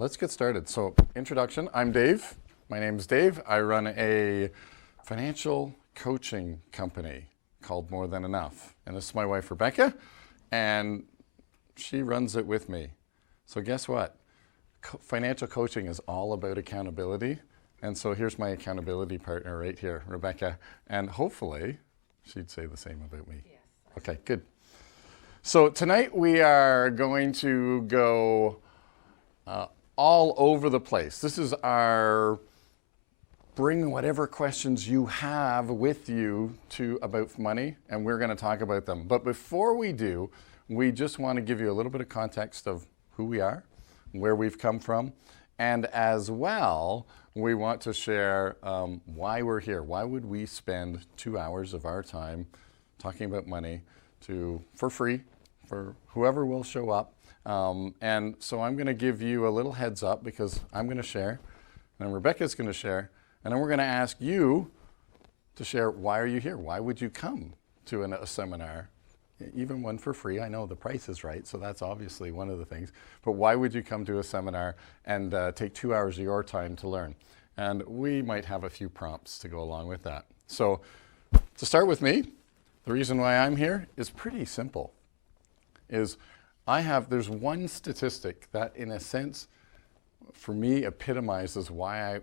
let's get started. So, introduction, I'm Dave. My name's Dave. I run a financial coaching company called More Than Enough. And this is my wife, Rebecca, and she runs it with me. So guess what? Financial coaching is all about accountability. And so here's my accountability partner right here, Rebecca. And hopefully she'd say the same about me. Yes. Okay, good. So tonight we are going to go all over the place. This is our bring whatever questions you have with you to about money, and we're going to talk about them. But before we do, we just want to give you a little bit of context of who we are, where we've come from, and as well, we want to share why we're here. Why would we spend 2 hours of our time talking about money for free for whoever will show up? And so I'm going to give you a little heads up because I'm going to share, and then Rebecca's going to share, and then we're going to ask you to share, why are you here? Why would you come to a seminar, even one for free? I know the price is right, so that's obviously one of the things. But why would you come to a seminar and take 2 hours of your time to learn? And we might have a few prompts to go along with that. So to start with me, the reason why I'm here is pretty simple. There's one statistic that, in a sense, for me, epitomizes why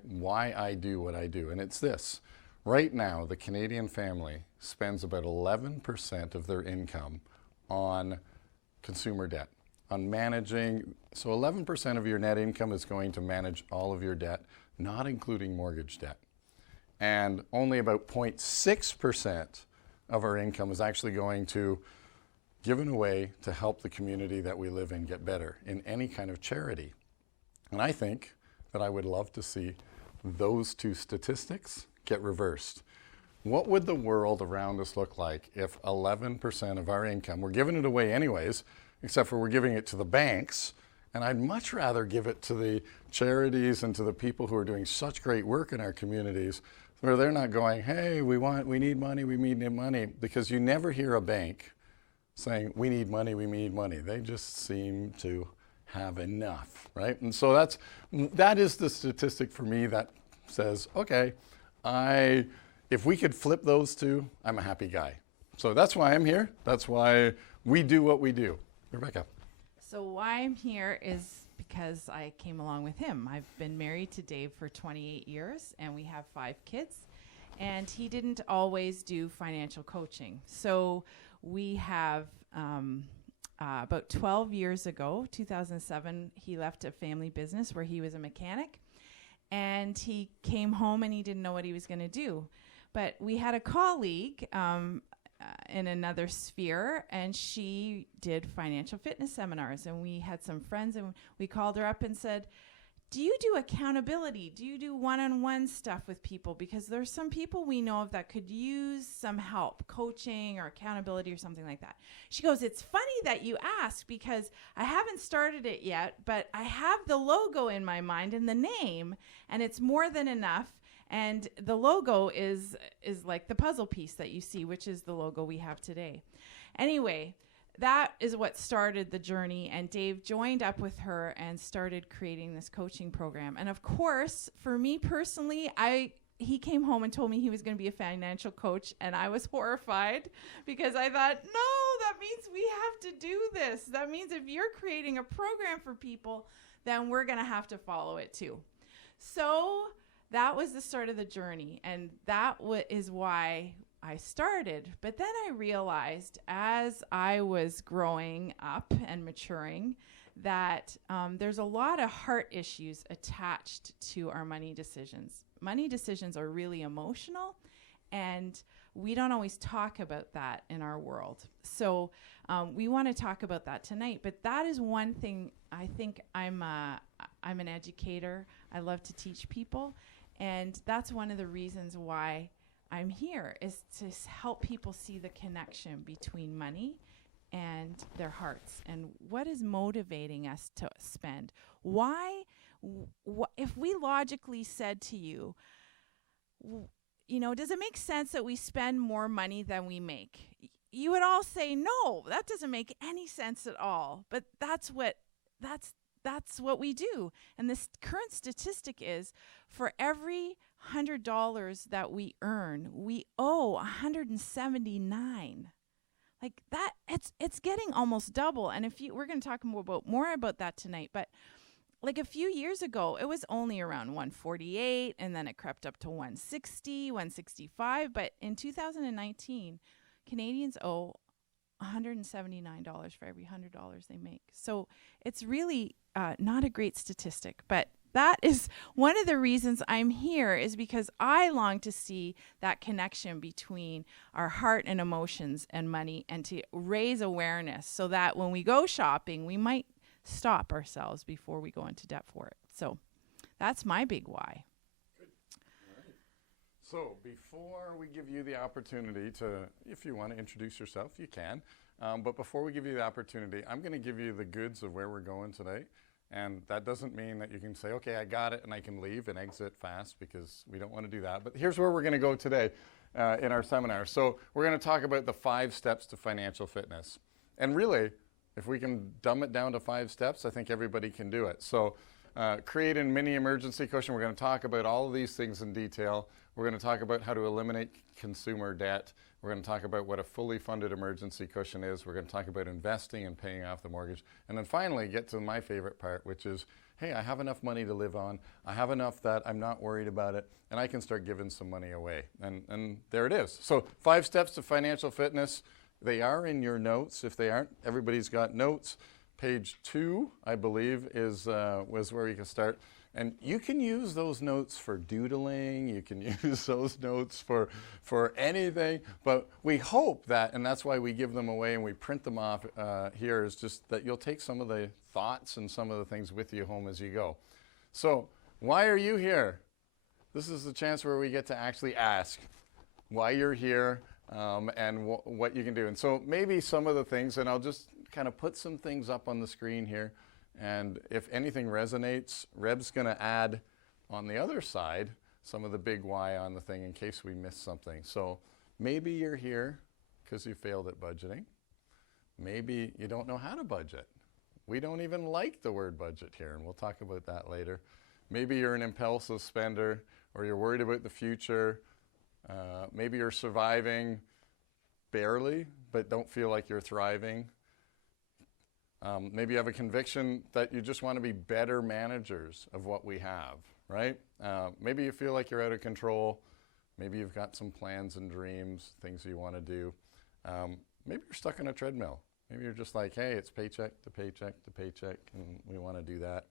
I do what I do, and it's this. Right now, the Canadian family spends about 11% of their income on consumer debt, on managing. So 11% of your net income is going to manage all of your debt, not including mortgage debt. And only about 0.6% of our income is actually going to given away to help the community that we live in get better in any kind of charity. And I think that I would love to see those two statistics get reversed. What would the world around us look like if 11% of our income, we're giving it away anyways, except for we're giving it to the banks, and I'd much rather give it to the charities and to the people who are doing such great work in our communities, where they're not going, hey, we need money, because you never hear a bank saying, we need money. They just seem to have enough, right? And so that is the statistic for me that says, okay, if we could flip those two, I'm a happy guy. So that's why I'm here. That's why we do what we do. Rebecca. So why I'm here is because I came along with him. I've been married to Dave for 28 years, and we have 5 kids. And he didn't always do financial coaching. So we have about 12 years ago, 2007, he left a family business where he was a mechanic, and he came home and he didn't know what he was going to do. But we had a colleague in another sphere, and she did financial fitness seminars, and we had some friends, and we called her up and said, do you do accountability? Do you do one-on-one stuff with people? Because there's some people we know of that could use some help, coaching or accountability or something like that. She goes, it's funny that you ask because I haven't started it yet, but I have the logo in my mind and the name, and it's More Than Enough. And the logo is like the puzzle piece that you see, which is the logo we have today. Anyway, that is what started the journey, and Dave joined up with her and started creating this coaching program. And of course, for me personally, he came home and told me he was going to be a financial coach, and I was horrified because I thought, no, that means we have to do this. That means if you're creating a program for people, then we're going to have to follow it too. So that was the start of the journey, and that is why I started. But then I realized as I was growing up and maturing that there's a lot of heart issues attached to our money decisions. Money decisions are really emotional, and we don't always talk about that in our world. So we want to talk about that tonight. But that is one thing. I think I'm an educator. I love to teach people. And that's one of the reasons why I'm here, is to help people see the connection between money and their hearts and what is motivating us to spend. Why, if we logically said to you, does it make sense that we spend more money than we make? You would all say, no, that doesn't make any sense at all. But that's that's what we do. And this current statistic is for every $100 that we earn, we owe 179. Like that, it's getting almost double. And we're going to talk more about that tonight, but like a few years ago, it was only around 148, and then it crept up to 160, 165. But in 2019, Canadians owe $179 for every $100 they make. So it's really not a great statistic, but that is one of the reasons I'm here, is because I long to see that connection between our heart and emotions and money, and to raise awareness so that when we go shopping, we might stop ourselves before we go into debt for it. So that's my big why. Good. All right. So before we give you the opportunity to, if you want to introduce yourself, you can. But before we give you the opportunity, I'm going to give you the goods of where we're going today. And that doesn't mean that you can say, okay, I got it, and I can leave and exit fast, because we don't want to do that. But here's where we're going to go today in our seminar. So we're going to talk about the 5 steps to financial fitness. And really, if we can dumb it down to 5 steps, I think everybody can do it. So create a mini emergency cushion. We're going to talk about all of these things in detail. We're going to talk about how to eliminate consumer debt. We're going to talk about what a fully funded emergency cushion is. We're going to talk about investing and paying off the mortgage. And then finally get to my favorite part, which is, hey, I have enough money to live on. I have enough that I'm not worried about it, and I can start giving some money away. And there it is. So 5 steps to financial fitness. They are in your notes. If they aren't, everybody's got notes. Page 2, I believe, was where you can start. And you can use those notes for doodling. You can use those notes for anything. But we hope that, and that's why we give them away and we print them off here, is just that you'll take some of the thoughts and some of the things with you home as you go. So why are you here? This is the chance where we get to actually ask why you're here and what you can do. And so maybe some of the things, and I'll just kind of put some things up on the screen here. And if anything resonates, Reb's going to add on the other side some of the big why on the thing in case we miss something. So maybe you're here because you failed at budgeting. Maybe you don't know how to budget. We don't even like the word budget here, and we'll talk about that later. Maybe you're an impulsive spender, or you're worried about the future. Maybe you're surviving barely, but don't feel like you're thriving. Maybe you have a conviction that you just want to be better managers of what we have, right? Maybe you feel like you're out of control. Maybe you've got some plans and dreams, things you want to do. Maybe you're stuck on a treadmill. Maybe you're just like, hey, it's paycheck to paycheck to paycheck, and we want to do that.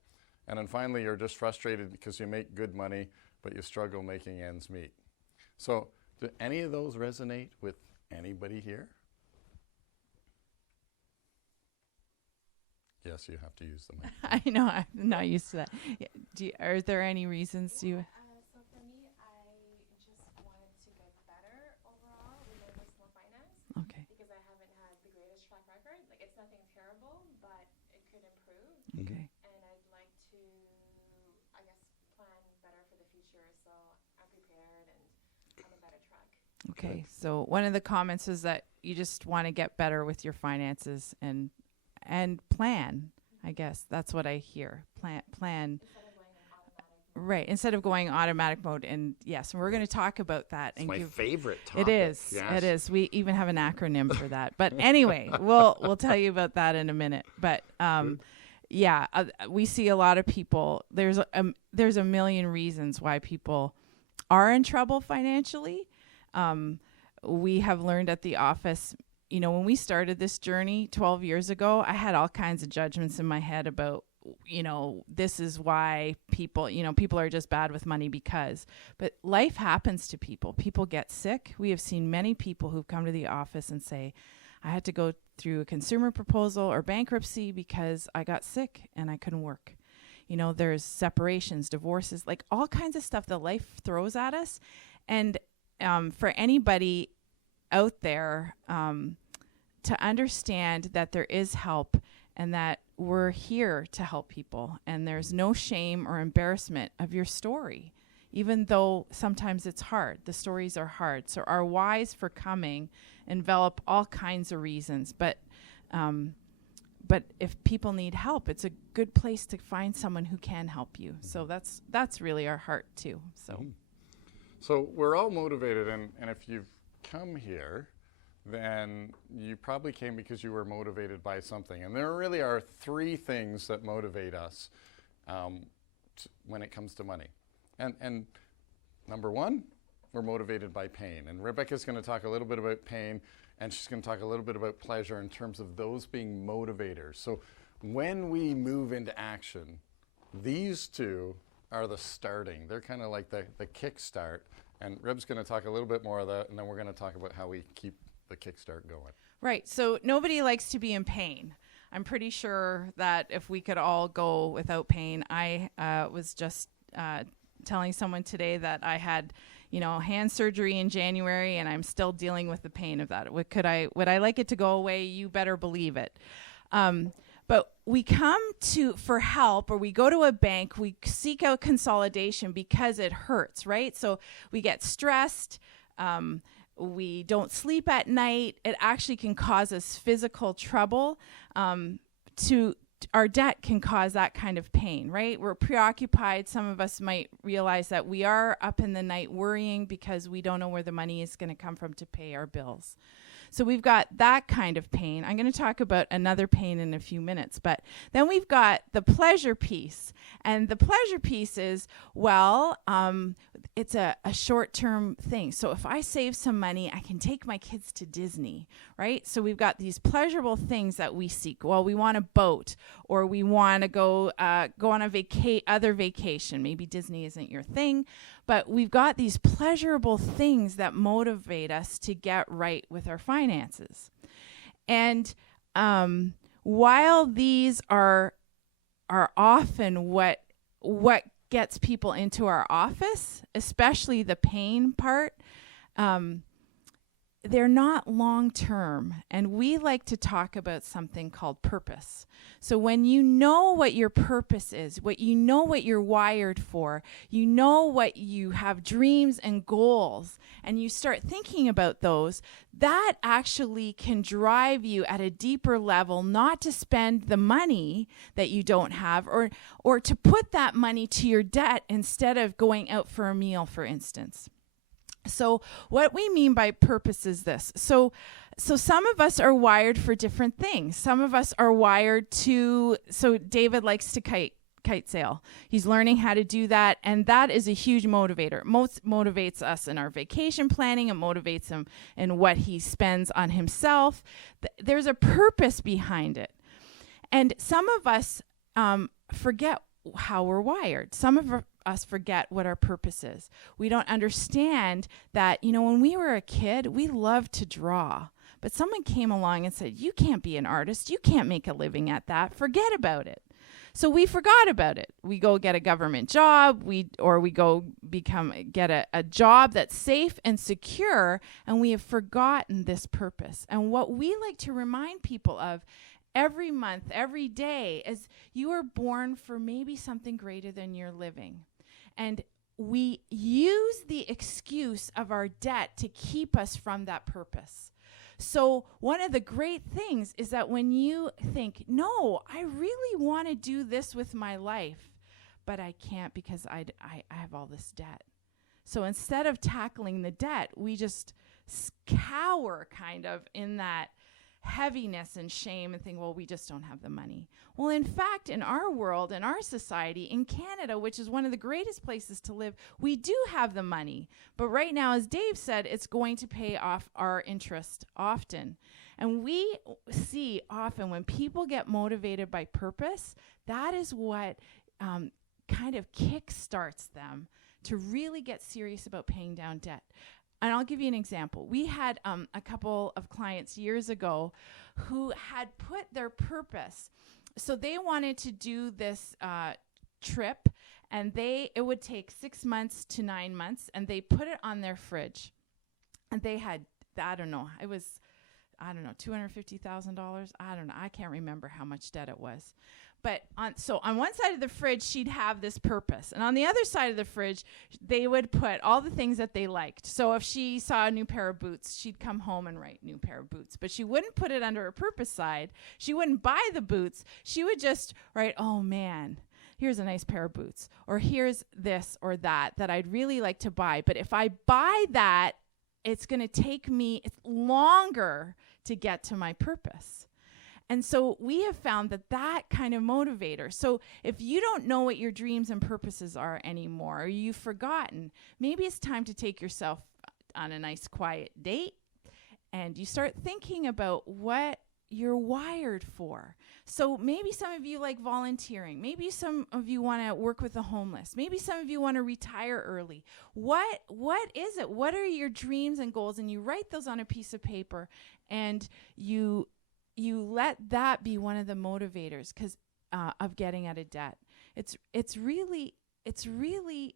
And then finally, you're just frustrated because you make good money, but you struggle making ends meet. So do any of those resonate with anybody here? Yes, you have to use them. I know, I'm not used to that. Yeah, are there any reasons you? So for me, I just wanted to get better overall with my personal finance. Okay. Because I haven't had the greatest track record. Like, it's nothing terrible, but it could improve. Okay. And I'd like to, I guess, plan better for the future so I'm prepared and on a better track. Okay. So one of the comments is that you just want to get better with your finances and plan. I guess that's what I hear. Plan. Instead of going in automatic mode. Right. Instead of going automatic mode. And yes, we're going to talk about that. It's my favorite topic. It is. Yes. It is. We even have an acronym for that. But anyway, we'll tell you about that in a minute. But we see a lot of people. There's a million reasons why people are in trouble financially. We have learned at the office, you know, when we started this journey 12 years ago, I had all kinds of judgments in my head about, you know, this is why people are just bad with money because. But life happens to people. People get sick. We have seen many people who've come to the office and say, I had to go through a consumer proposal or bankruptcy because I got sick and I couldn't work. You know, there's separations, divorces, like all kinds of stuff that life throws at us. And for anybody out there, to understand that there is help and that we're here to help people, and there's no shame or embarrassment of your story, even though sometimes it's hard. The stories are hard. So our whys for coming envelop all kinds of reasons, but but if people need help, it's a good place to find someone who can help you. So that's really our heart too. So So we're all motivated, and if you've come here, then you probably came because you were motivated by something. And there really are three things that motivate us when it comes to money. And number one, we're motivated by pain. And Rebecca's going to talk a little bit about pain, and she's going to talk a little bit about pleasure in terms of those being motivators. So when we move into action, these two are the starting. They're kind of like the kickstart. And Reb's going to talk a little bit more of that, and then we're going to talk about how we keep the kickstart going. Right. So nobody likes to be in pain. I'm pretty sure that if we could all go without pain, I was just telling someone today that I had, hand surgery in January, and I'm still dealing with the pain of that. Would I like it to go away? You better believe it. But we come for help, or we go to a bank, we seek out consolidation because it hurts, right? So we get stressed, we don't sleep at night. It actually can cause us physical trouble. Our debt can cause that kind of pain, right? We're preoccupied. Some of us might realize that we are up in the night worrying because we don't know where the money is going to come from to pay our bills. So we've got that kind of pain. I'm going to talk about another pain in a few minutes. But then we've got the pleasure piece. And the pleasure piece is, it's a short-term thing. So if I save some money, I can take my kids to Disney, right? So we've got these pleasurable things that we seek. Well, we want a boat, or we want to go on a other vacation. Maybe Disney isn't your thing. But we've got these pleasurable things that motivate us to get right with our finances. And while these are often what gets people into our office, especially the pain part, they're not long-term. And we like to talk about something called purpose. So when you know what your purpose is, what you're wired for, what you have dreams and goals, and you start thinking about those, that actually can drive you at a deeper level, not to spend the money that you don't have, or to put that money to your debt instead of going out for a meal, for instance. So what we mean by purpose is this. So some of us are wired for different things. Some of us are wired so David likes to kite sail. He's learning how to do that, and that is a huge motivator. Most motivates us in our vacation planning. It motivates him in what he spends on himself. There's a purpose behind it. And some of us forget how we're wired. Some of us forget what our purpose is. We don't understand that, when we were a kid, we loved to draw. But someone came along and said, you can't be an artist. You can't make a living at that. Forget about it. So we forgot about it. We go get a government job, we go get a job that's safe and secure, and we have forgotten this purpose. And what we like to remind people of every month, every day, is you are born for maybe something greater than you're living. And we use the excuse of our debt to keep us from that purpose. So one of the great things is that when you think, no, I really want to do this with my life, but I can't because I have all this debt. So instead of tackling the debt, we just cower kind of in that heaviness and shame and think, well, we just don't have the money. Well, in fact, in our world, in our society, in Canada, which is one of the greatest places to live, we do have the money. But right now, as Dave said, it's going to pay off our interest often. And we see often when people get motivated by purpose, that is what kind of kickstarts them to really get serious about paying down debt. And I'll give you an example. We had a couple of clients years ago who had put their purpose. So they wanted to do this trip, and it would take 6 months to 9 months, and they put it on their fridge. And they had, it was $250,000. I don't know. I can't remember how much debt it was. But on one side of the fridge, she'd have this purpose. And on the other side of the fridge, they would put all the things that they liked. So if she saw a new pair of boots, she'd come home and write new pair of boots. But she wouldn't put it under her purpose side. She wouldn't buy the boots. She would just write, oh man, here's a nice pair of boots. Or here's this or that I'd really like to buy. But if I buy that, it's going to take me longer to get to my purpose. And so we have found that kind of motivator. So if you don't know what your dreams and purposes are anymore, or you've forgotten, maybe it's time to take yourself on a nice quiet date and you start thinking about what you're wired for. So maybe some of you like volunteering. Maybe some of you want to work with the homeless. Maybe some of you want to retire early. What is it? What are your dreams and goals? And you write those on a piece of paper and you let that be one of the motivators of getting out of debt. It's really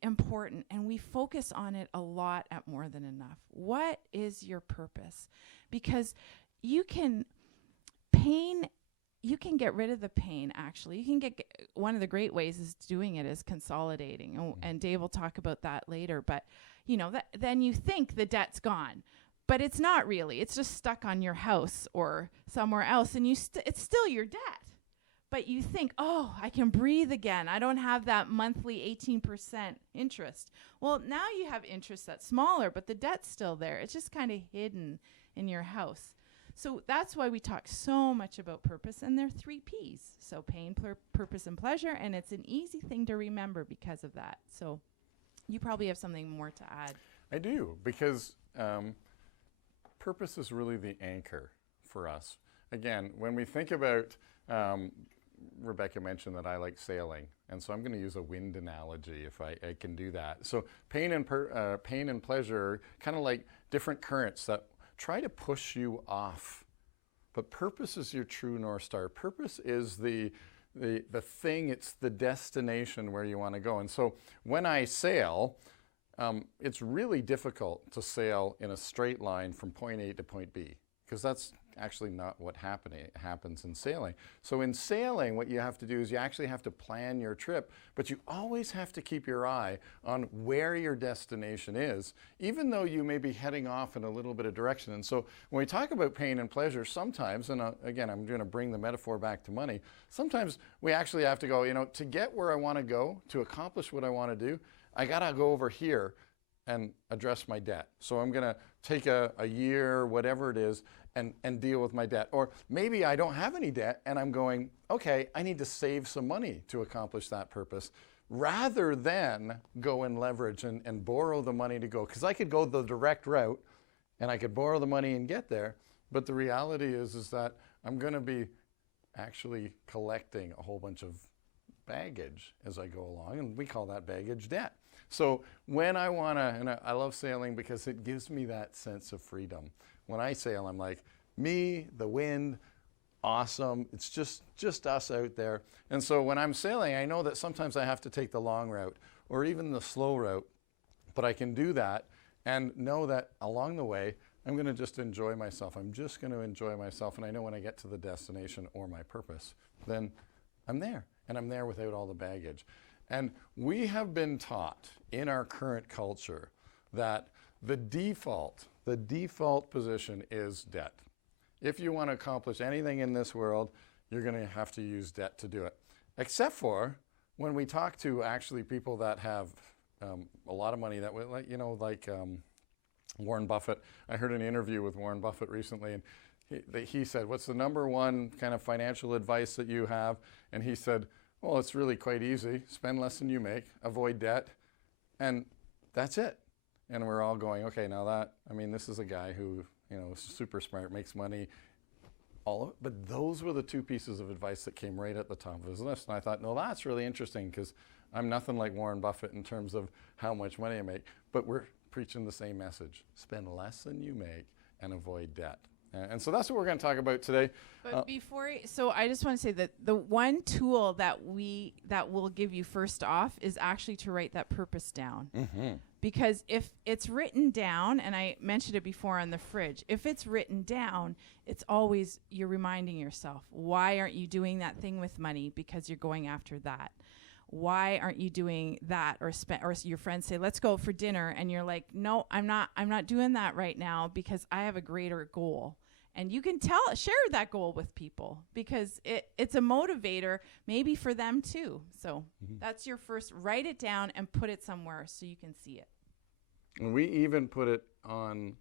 important, and we focus on it a lot at More Than Enough. What is your purpose? Because you can get rid of the pain, actually. You can get one of the great ways is doing it is consolidating. And Dave will talk about that later. But, then you think the debt's gone. But it's not really. It's just stuck on your house or somewhere else, and it's still your debt. But you think, oh, I can breathe again. I don't have that monthly 18% interest. Well, now you have interest that's smaller, but the debt's still there. It's just kind of hidden in your house. So that's why we talk so much about purpose, and there are 3 Ps. So pain, purpose, and pleasure, and it's an easy thing to remember because of that. So you probably have something more to add. I do, because purpose is really the anchor for us. Again, when we think about, Rebecca mentioned that I like sailing, and so I'm going to use a wind analogy if I can do that. So pain and pleasure, kind of like different currents that try to push you off. But purpose is your true North Star. Purpose is the thing, it's the destination where you want to go. And so when I sail, it's really difficult to sail in a straight line from point A to point B, because that's actually not what happens in sailing. So in sailing, what you have to do is you actually have to plan your trip, but you always have to keep your eye on where your destination is, even though you may be heading off in a little bit of direction. And so when we talk about pain and pleasure, sometimes, and again, I'm going to bring the metaphor back to money, sometimes we actually have to go, to get where I want to go, to accomplish what I want to do, I got to go over here and address my debt. So I'm going to take a year, whatever it is, and deal with my debt. Or maybe I don't have any debt and I'm going, okay, I need to save some money to accomplish that purpose, rather than go and leverage and borrow the money to go. Because I could go the direct route and I could borrow the money and get there. But the reality is that I'm going to be actually collecting a whole bunch of baggage as I go along, and we call that baggage debt. So when I want to, and I love sailing because it gives me that sense of freedom. When I sail, I'm like, me, the wind, awesome. It's just us out there. And so when I'm sailing, I know that sometimes I have to take the long route or even the slow route, but I can do that and know that along the way, I'm going to just enjoy myself. I'm just going to enjoy myself. And I know when I get to the destination or my purpose, then I'm there. And I'm there without all the baggage. And we have been taught in our current culture that the default position is debt. If you want to accomplish anything in this world, you're going to have to use debt to do it. Except for when we talk to actually people that have a lot of money, that like Warren Buffett. I heard an interview with Warren Buffett recently, and he said, what's the number one kind of financial advice that you have? And he said, well, it's really quite easy. Spend less than you make, avoid debt, and that's it. And we're all going, okay, now this is a guy who, is super smart, makes money, but those were the 2 pieces of advice that came right at the top of his list. And I thought, no, that's really interesting, because I'm nothing like Warren Buffett in terms of how much money I make, but we're preaching the same message. Spend less than you make and avoid debt. And so that's what we're going to talk about today. But so I just want to say that the one tool that will give you first off is actually to write that purpose down. Mm-hmm. Because if it's written down, and I mentioned it before on the fridge, if it's written down, it's always, you're reminding yourself, why aren't you doing that thing with money? Because you're going after that. Why aren't you doing that? Or your friends say, let's go for dinner. And you're like, no, I'm not doing that right now because I have a greater goal. And you can share that goal with people because it's a motivator maybe for them too. So that's your first, write it down and put it somewhere so you can see it. And we even put it on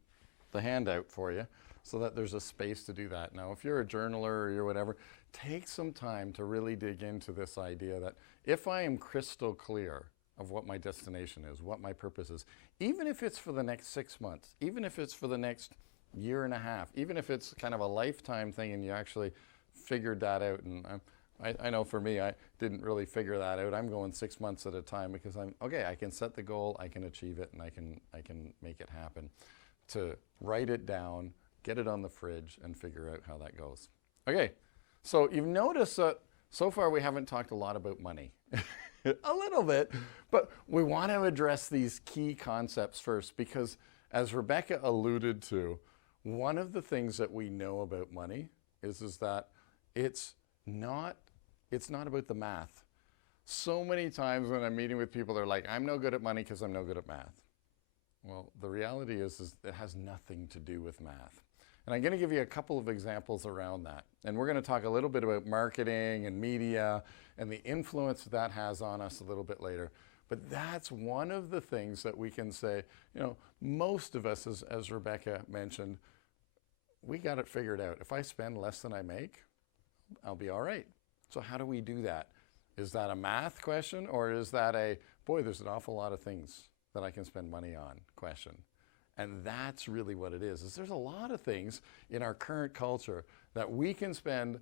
the handout for you so that there's a space to do that. Now, if you're a journaler or you're whatever, take some time to really dig into this idea that if I am crystal clear of what my destination is, what my purpose is, even if it's for the next 6 months, even if it's for the next year and a half, even if it's kind of a lifetime thing and you actually figured that out. And I know for me, I didn't really figure that out. I'm going 6 months at a time because I can set the goal, I can achieve it, and I can make it happen. To write it down, get it on the fridge, and figure out how that goes. Okay, so you've noticed that so far we haven't talked a lot about money. A little bit, but we want to address these key concepts first because, as Rebecca alluded to, one of the things that we know about money is that it's not about the math. So many times when I'm meeting with people, they're like, I'm no good at money because I'm no good at math. Well, the reality is it has nothing to do with math. And I'm going to give you a couple of examples around that. And we're going to talk a little bit about marketing and media and the influence that has on us a little bit later. But that's one of the things that we can say, most of us, as Rebecca mentioned, we got it figured out. If I spend less than I make, I'll be all right. So how do we do that? Is that a math question, or is that there's an awful lot of things that I can spend money on question? And that's really what it is there's a lot of things in our current culture that we can spend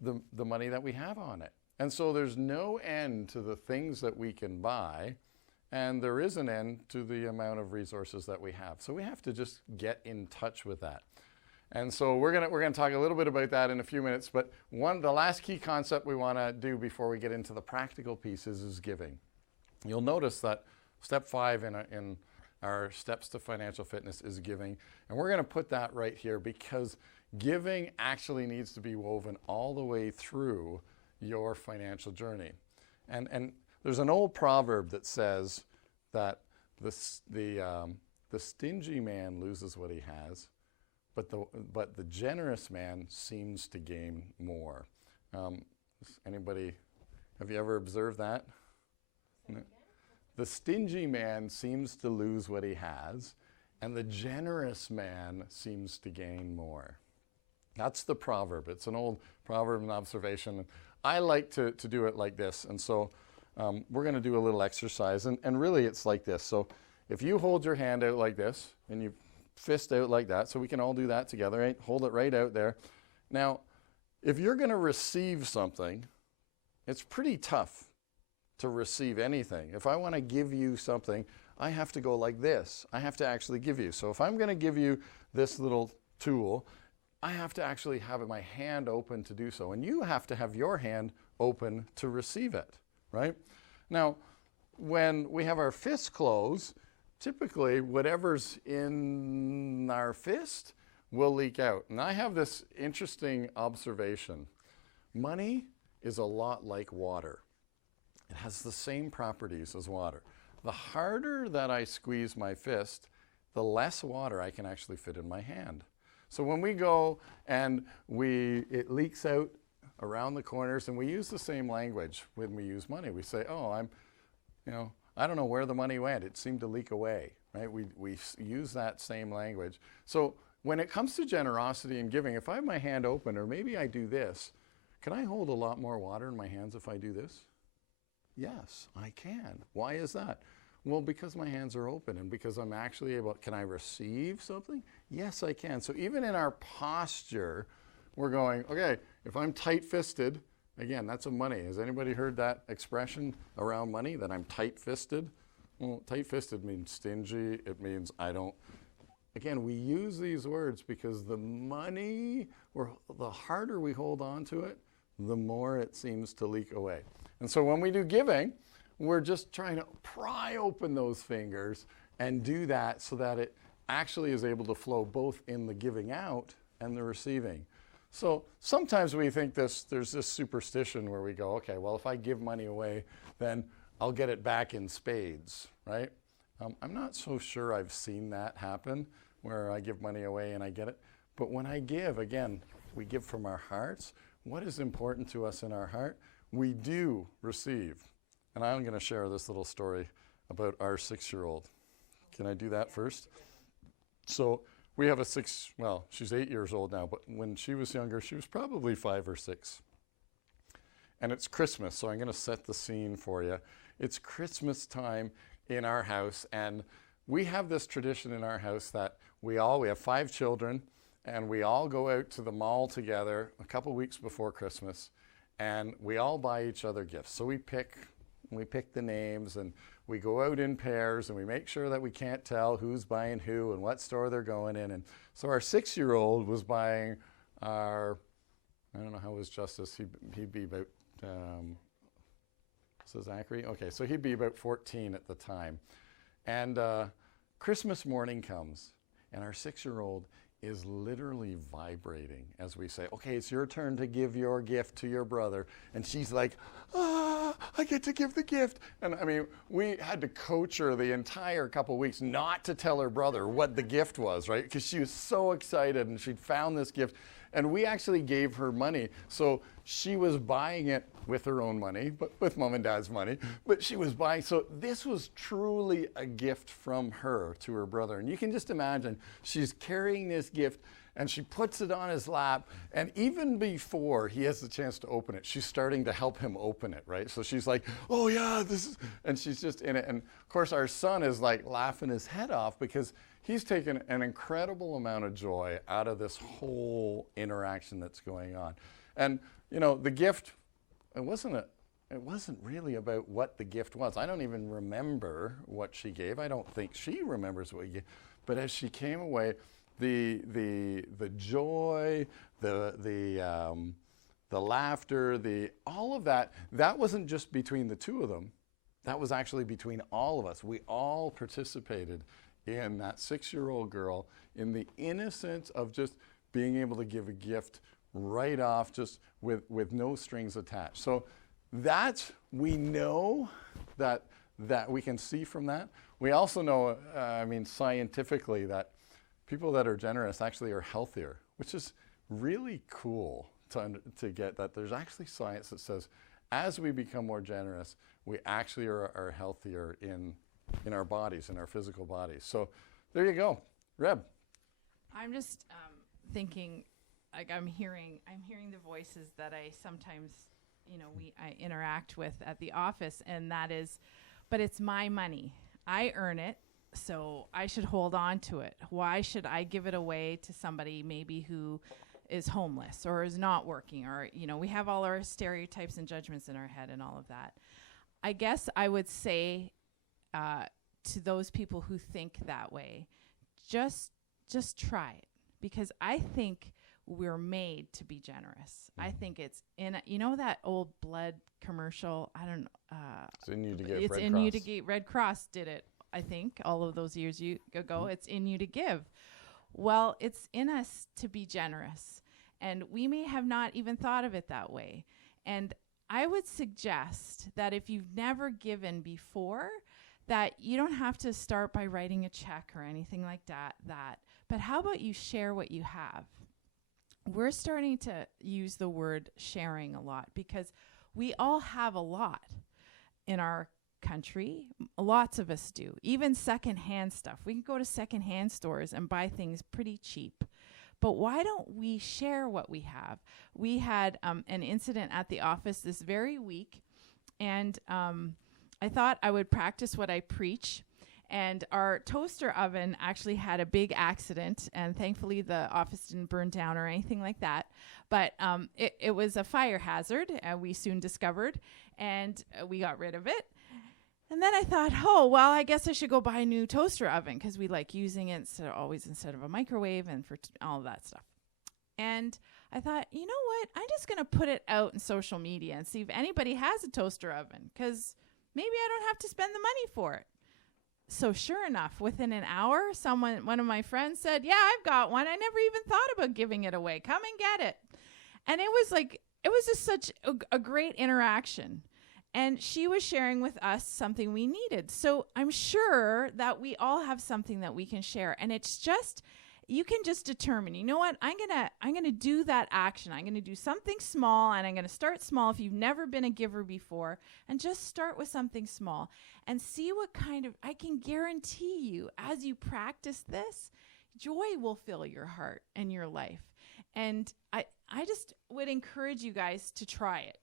the money that we have on it. And so there's no end to the things that we can buy, and there is an end to the amount of resources that we have. So we have to just get in touch with that. And so we're gonna talk a little bit about that in a few minutes, but the last key concept we want to do before we get into the practical pieces is giving. You'll notice that step 5 in our steps to financial fitness is giving, and we're going to put that right here because giving actually needs to be woven all the way through your financial journey. And there's an old proverb that says that the stingy man loses what he has, but the generous man seems to gain more. Have you ever observed that? No. The stingy man seems to lose what he has, and the generous man seems to gain more. That's the proverb. It's an old proverb and observation. I like to do it like this, and so we're going to do a little exercise, and really it's like this. So if you hold your hand out like this, and you fist out like that, so we can all do that together, right? Hold it right out there. Now, if you're going to receive something, it's pretty tough to receive anything. If I want to give you something, I have to go like this. I have to actually give you. So if I'm going to give you this little tool, I have to actually have my hand open to do so. And you have to have your hand open to receive it, right? Now, when we have our fists closed, typically whatever's in our fist will leak out. And I have this interesting observation. Money is a lot like water. It has the same properties as water. The harder that I squeeze my fist, the less water I can actually fit in my hand. So when we go and it leaks out around the corners, and we use the same language when we use money. We say, I don't know where the money went. It seemed to leak away, right? We use that same language. So when it comes to generosity and giving, if I have my hand open, or maybe I do this, can I hold a lot more water in my hands if I do this? Yes, I can. Why is that? Well, because my hands are open and because I'm actually able, can I receive something? Yes, I can. So even in our posture, we're going, okay, if I'm tight-fisted, again, that's a money. Has anybody heard that expression around money, that I'm tight-fisted? Well, tight-fisted means stingy. It means again, we use these words because the money, the harder we hold on to it, the more it seems to leak away. And so when we do giving, we're just trying to pry open those fingers and do that so that it actually is able to flow both in the giving out and the receiving. So sometimes we think there's this superstition where we go, okay, well, if I give money away, then I'll get it back in spades, right? I'm not so sure I've seen that happen, where I give money away and I get it. But when I give, again, we give from our hearts. What is important to us in our heart, we do receive. And I'm going to share this little story about our 6-year-old. Can I do that first? So we have she's 8 years old now, but when she was younger, she was probably 5 or 6. And it's Christmas, so I'm going to set the scene for you. It's Christmas time in our house, and we have this tradition in our house that we have 5 children, and we all go out to the mall together a couple weeks before Christmas, and we all buy each other gifts. So we pick the names, and we go out in pairs, and we make sure that we can't tell who's buying who and what store they're going in. And so our 6-year-old was buying I don't know how was Justice, he'd be about, so Zachary? Okay, so he'd be about 14 at the time. And Christmas morning comes, and our 6-year-old is literally vibrating as we say, okay, it's your turn to give your gift to your brother. And she's like, I get to give the gift. And I mean, we had to coach her the entire couple weeks not to tell her brother what the gift was, right? Because she was so excited and she'd found this gift. And we actually gave her money. So she was buying it with her own money, but with mom and dad's money. But she was buying, so this was truly a gift from her to her brother. And you can just imagine, she's carrying this gift and she puts it on his lap. And even before he has the chance to open it, she's starting to help him open it, right? So she's like, oh yeah, and she's just in it. And of course, our son is like laughing his head off because he's taken an incredible amount of joy out of this whole interaction that's going on. And, you know, the gift, it wasn't really about what the gift was. I don't even remember what she gave. I don't think she remembers what he gave. But as she came away, the joy, the laughter, all of that wasn't just between the two of them. That was actually between all of us. We all participated in that 6-year-old girl, in the innocence of just being able to give a gift right off, just with no strings attached. So we know that we can see from that. We also know, scientifically, that people that are generous actually are healthier, which is really cool to get that. There's actually science that says as we become more generous, we actually are healthier in our bodies, in our physical bodies. So there you go. Reb. I'm just thinking, like I'm hearing the voices that I sometimes, I interact with at the office, and that is, but it's my money. I earn it, so I should hold on to it. Why should I give it away to somebody maybe who is homeless or is not working, or, we have all our stereotypes and judgments in our head and all of that. I guess I would say to those people who think that way, just try it, because I think we're made to be generous. I think it's that old blood commercial. I don't know. It's in you to give. It's in you to give. Red Cross did it, I think, all of those years ago. It's in you to give. Well, it's in us to be generous, and we may have not even thought of it that way. And I would suggest that if you've never given before, that you don't have to start by writing a check or anything like that. But how about you share what you have? We're starting to use the word sharing a lot because we all have a lot in our country. Lots of us do. Even secondhand stuff. We can go to secondhand stores and buy things pretty cheap. But why don't we share what we have? We had an incident at the office this very week, and I thought I would practice what I preach. And our toaster oven actually had a big accident, and thankfully the office didn't burn down or anything like that. But it was a fire hazard, we soon discovered, and we got rid of it. And then I thought, oh, well, I guess I should go buy a new toaster oven because we like using it instead of a microwave and for all of that stuff. And I thought, you know what? I'm just going to put it out in social media and see if anybody has a toaster oven because maybe I don't have to spend the money for it. So sure enough, within an hour, one of my friends said, yeah, I've got one. I never even thought about giving it away. Come and get it. And it was just such a great interaction. And she was sharing with us something we needed. So I'm sure that we all have something that we can share. And it's just, you can just determine, you know what, I'm gonna do that action. I'm gonna do something small, and I'm gonna start small if you've never been a giver before, and just start with something small and see what kind of, I can guarantee you, as you practice this, joy will fill your heart and your life. And I just would encourage you guys to try it.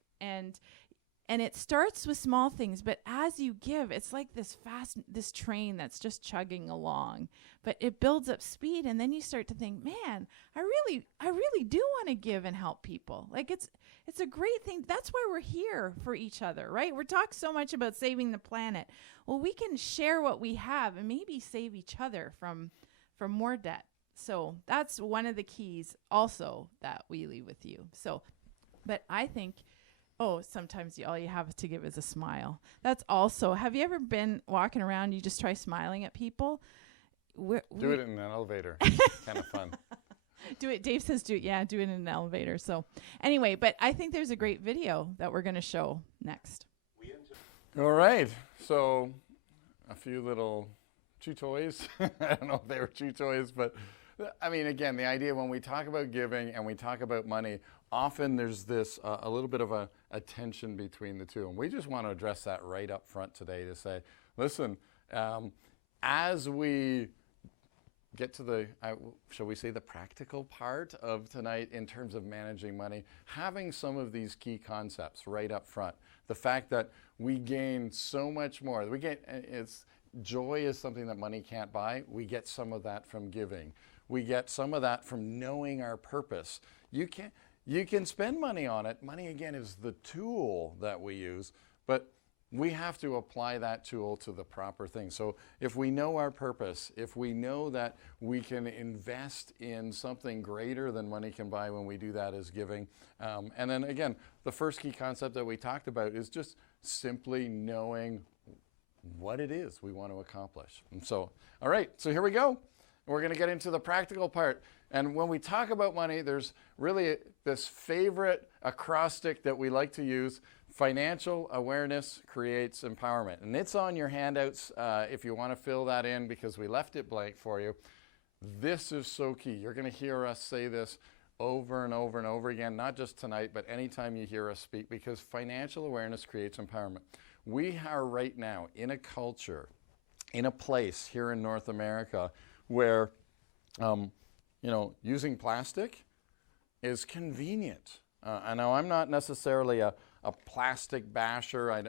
And it starts with small things, but as you give, it's like this train that's just chugging along, but it builds up speed. And then you start to think, man, I really do want to give and help people. Like it's a great thing. That's why we're here for each other, right? We're talking so much about saving the planet. Well, we can share what we have and maybe save each other from more debt. So that's one of the keys also that we leave with you. So, but I think, sometimes all you have to give is a smile. That's also, have you ever been walking around, you just try smiling at people? Do it in an elevator. Kind of fun. Do it. Dave says do it in an elevator. So anyway, but I think there's a great video that we're going to show next. All right. So a few little chew toys. I don't know if they were chew toys, but I mean, again, the idea when we talk about giving and we talk about money, often there's this a little bit of a tension between the two. And we just want to address that right up front today to say, listen, as we get to the, shall we say, the practical part of tonight in terms of managing money, having some of these key concepts right up front. The fact that we gain so much more. Joy is something that money can't buy. We get some of that from giving. We get some of that from knowing our purpose. You can spend money on it. Money, again, is the tool that we use, but we have to apply that tool to the proper thing. So if we know our purpose, if we know that we can invest in something greater than money can buy when we do that as giving. And then again, the first key concept that we talked about is just simply knowing what it is we want to accomplish. And so, all right, so here we go. We're going to get into the practical part. And when we talk about money, there's really this favorite acrostic that we like to use: financial awareness creates empowerment. And it's on your handouts if you want to fill that in, because we left it blank for you. This is so key. You're going to hear us say this over and over and over again, not just tonight, but anytime you hear us speak, because financial awareness creates empowerment. We are right now in a culture, in a place here in North America where using plastic is convenient. I know I'm not necessarily a plastic basher.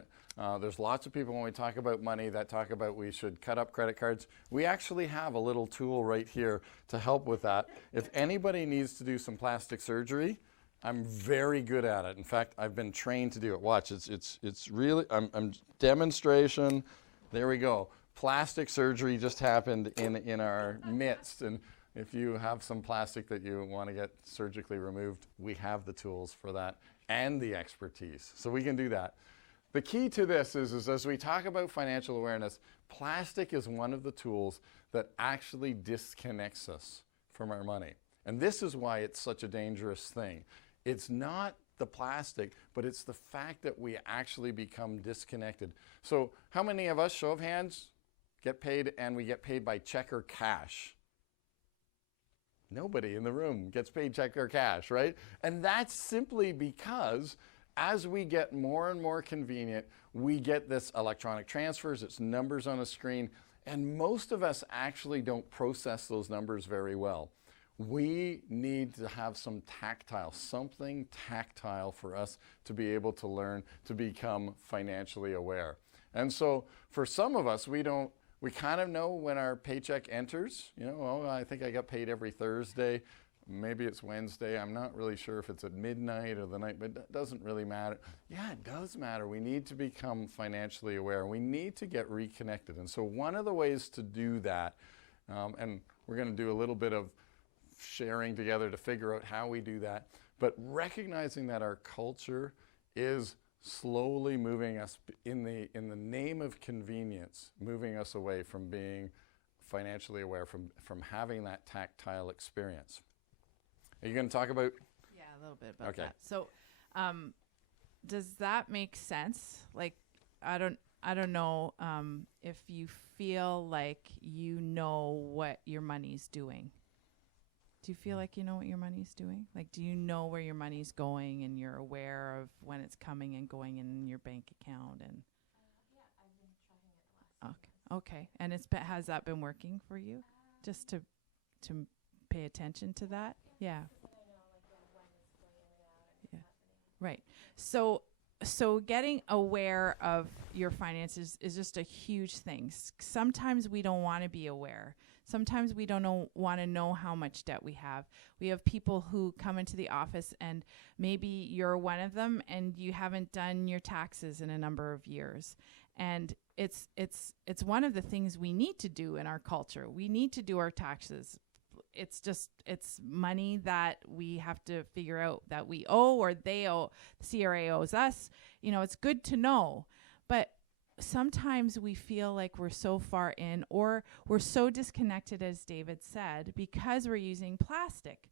There's lots of people when we talk about money that talk about we should cut up credit cards. We actually have a little tool right here to help with that. If anybody needs to do some plastic surgery, I'm very good at it. In fact, I've been trained to do it. Watch, it's really, I'm demonstration. There we go. Plastic surgery just happened in our midst. And if you have some plastic that you want to get surgically removed, we have the tools for that and the expertise. So we can do that. The key to this is as we talk about financial awareness, plastic is one of the tools that actually disconnects us from our money. And this is why it's such a dangerous thing. It's not the plastic, but it's the fact that we actually become disconnected. So how many of us, show of hands, get paid, and we get paid by check or cash? Nobody in the room gets paid check or cash, right? And that's simply because as we get more and more convenient, we get this electronic transfers, it's numbers on a screen, and most of us actually don't process those numbers very well. We need to have something tactile for us to be able to learn to become financially aware. And so for some of us, we kind of know when our paycheck enters. I think I got paid every Thursday. maybe it's Wednesday. I'm not really sure if it's at midnight or the night, but it doesn't really matter. Yeah, it does matter. We need to become financially aware. We need to get reconnected. And so one of the ways to do that, and we're going to do a little bit of sharing together to figure out how we do that, but recognizing that our culture is slowly moving us in the name of convenience, moving us away from being financially aware, from having that tactile experience. Are you going to talk about? Yeah, a little bit about that. So, does that make sense? Like, I don't know if you feel like you know what your money's doing. Do you feel like you know what your money's doing? Like, do you know where your money's going and you're aware of when it's coming and going in your bank account? And Yeah, I've been tracking it the last okay. And has that been working for you? Just to pay attention to that? Yeah. I know, like, when it's going in and out and Yeah. what's happening. Right. So getting aware of your finances is just a huge thing. Sometimes we don't want to be aware. Sometimes we don't want to know how much debt we have. We have people who come into the office, and maybe you're one of them and you haven't done your taxes in a number of years. And it's one of the things we need to do in our culture. We need to do our taxes. It's money that we have to figure out that we owe or they owe. The CRA owes us. It's good to know. But sometimes we feel like we're so far in, or we're so disconnected, as David said, because we're using plastic,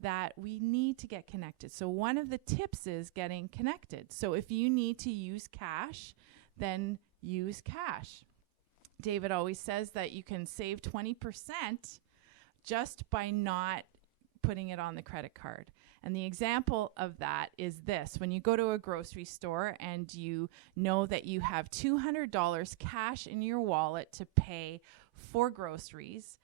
that we need to get connected. So one of the tips is getting connected. So if you need to use cash, then use cash. David always says that you can save 20% just by not putting it on the credit card. And the example of that is this. When you go to a grocery store and you know that you have $200 cash in your wallet to pay for groceries,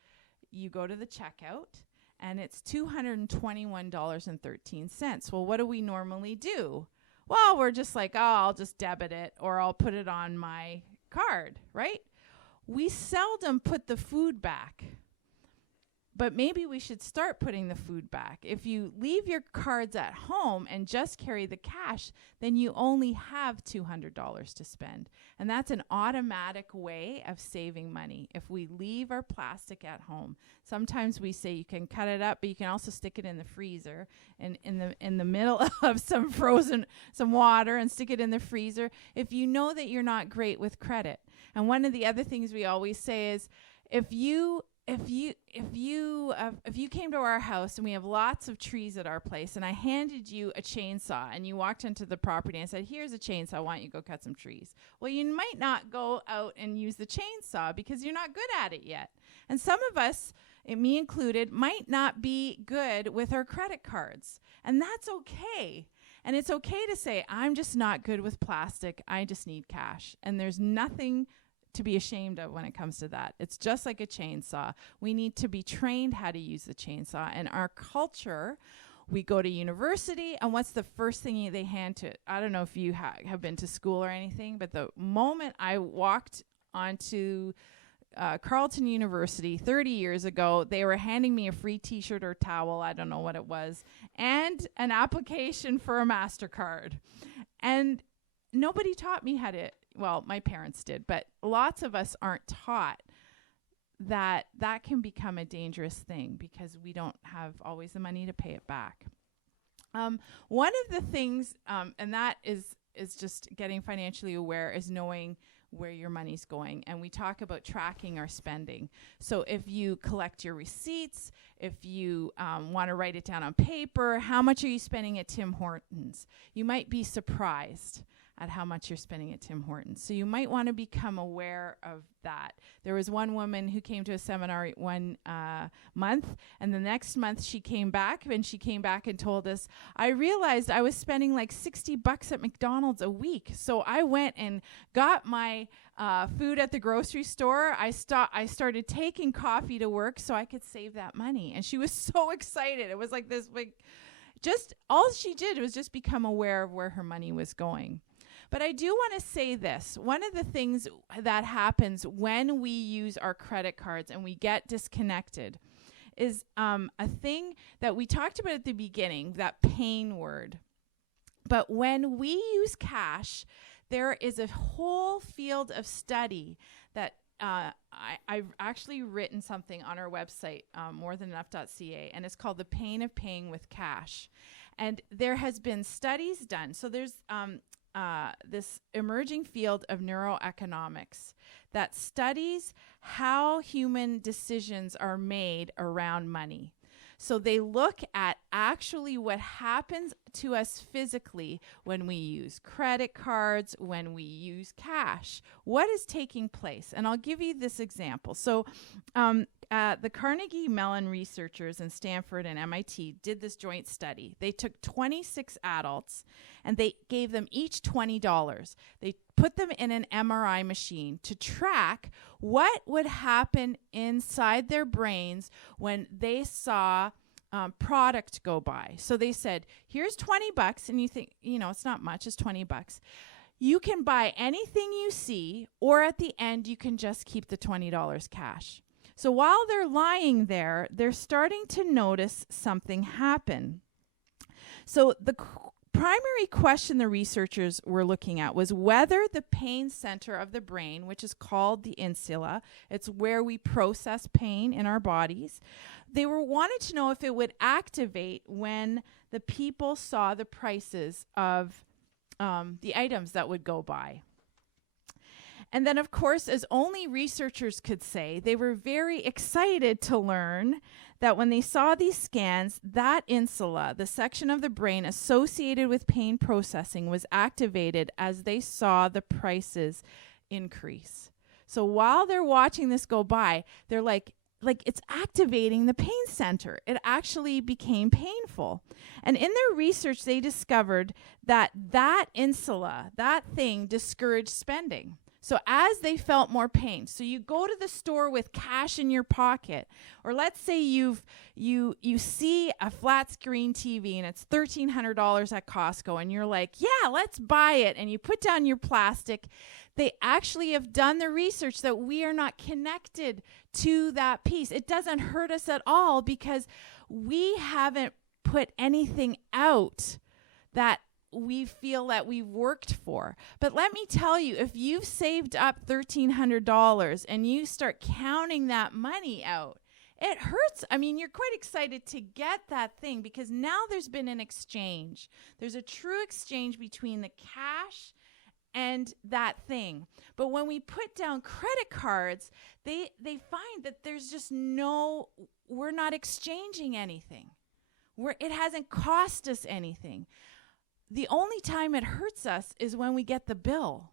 you go to the checkout and it's $221.13. Well, what do we normally do? Well, we're just like, I'll just debit it or I'll put it on my card, right? We seldom put the food back. But maybe we should start putting the food back. If you leave your cards at home and just carry the cash, then you only have $200 to spend. And that's an automatic way of saving money if we leave our plastic at home. Sometimes we say you can cut it up, but you can also stick it in the freezer and in the middle of some water and stick it in the freezer if you know that you're not great with credit. And one of the other things we always say is if you came to our house and we have lots of trees at our place and I handed you a chainsaw and you walked into the property and said, here's a chainsaw, why don't you go cut some trees? Well, you might not go out and use the chainsaw because you're not good at it yet. And some of us, and me included, might not be good with our credit cards. And that's okay. And it's okay to say, I'm just not good with plastic. I just need cash. And there's nothing to be ashamed of when it comes to that. It's just like a chainsaw. We need to be trained how to use the chainsaw. And our culture, we go to university, and what's the first thing they hand to? I don't know if you have been to school or anything, but the moment I walked onto Carleton University 30 years ago, they were handing me a free t-shirt or towel, I don't know what it was, and an application for a MasterCard. And nobody taught me how to, well, my parents did, but lots of us aren't taught that can become a dangerous thing because we don't have always the money to pay it back. One of the things, and that is just getting financially aware, is knowing where your money's going. And we talk about tracking our spending. So if you collect your receipts, if you want to write it down on paper, how much are you spending at Tim Hortons? You might be surprised at how much you're spending at Tim Hortons. So you might want to become aware of that. There was one woman who came to a seminar one month, and the next month she came back, and told us, I realized I was spending like $60 at McDonald's a week. So I went and got my food at the grocery store. I started taking coffee to work so I could save that money. And she was so excited. It was like this big, just all she did was just become aware of where her money was going. But I do want to say this. One of the things that happens when we use our credit cards and we get disconnected is a thing that we talked about at the beginning, that pain word. But when we use cash, there is a whole field of study that I've actually written something on our website, morethanenough.ca, and it's called The Pain of Paying with Cash. And there has been studies done. So there's this emerging field of neuroeconomics that studies how human decisions are made around money. So they look at actually what happens to us physically when we use credit cards, when we use cash. What is taking place? And I'll give you this example. So the Carnegie Mellon researchers in Stanford and MIT did this joint study. They took 26 adults and they gave them each $20. They put them in an MRI machine to track what would happen inside their brains when they saw product go by. So they said, here's $20, and you think, it's not much, it's $20. You can buy anything you see, or at the end, you can just keep the $20 cash. So while they're lying there, they're starting to notice something happen. So the primary question the researchers were looking at was whether the pain center of the brain, which is called the insula, it's where we process pain in our bodies, they wanted to know if it would activate when the people saw the prices of the items that would go by. And then, of course, as only researchers could say, they were very excited to learn that when they saw these scans, that insula, the section of the brain associated with pain processing, was activated as they saw the prices increase. So while they're watching this go by, they're like it's activating the pain center. It actually became painful. And in their research, they discovered that insula, that thing, discouraged spending. So as they felt more pain, so you go to the store with cash in your pocket, or let's say you see a flat screen TV and it's $1,300 at Costco, and you're like, yeah, let's buy it, and you put down your plastic. They actually have done the research that we are not connected to that piece. It doesn't hurt us at all because we haven't put anything out that we feel that we've worked for. But let me tell you, if you've saved up $1,300 and you start counting that money out, it hurts. I mean, you're quite excited to get that thing because now there's been an exchange. There's a true exchange between the cash and that thing. But when we put down credit cards, they find that there's just we're not exchanging anything. It hasn't cost us anything. The only time it hurts us is when we get the bill,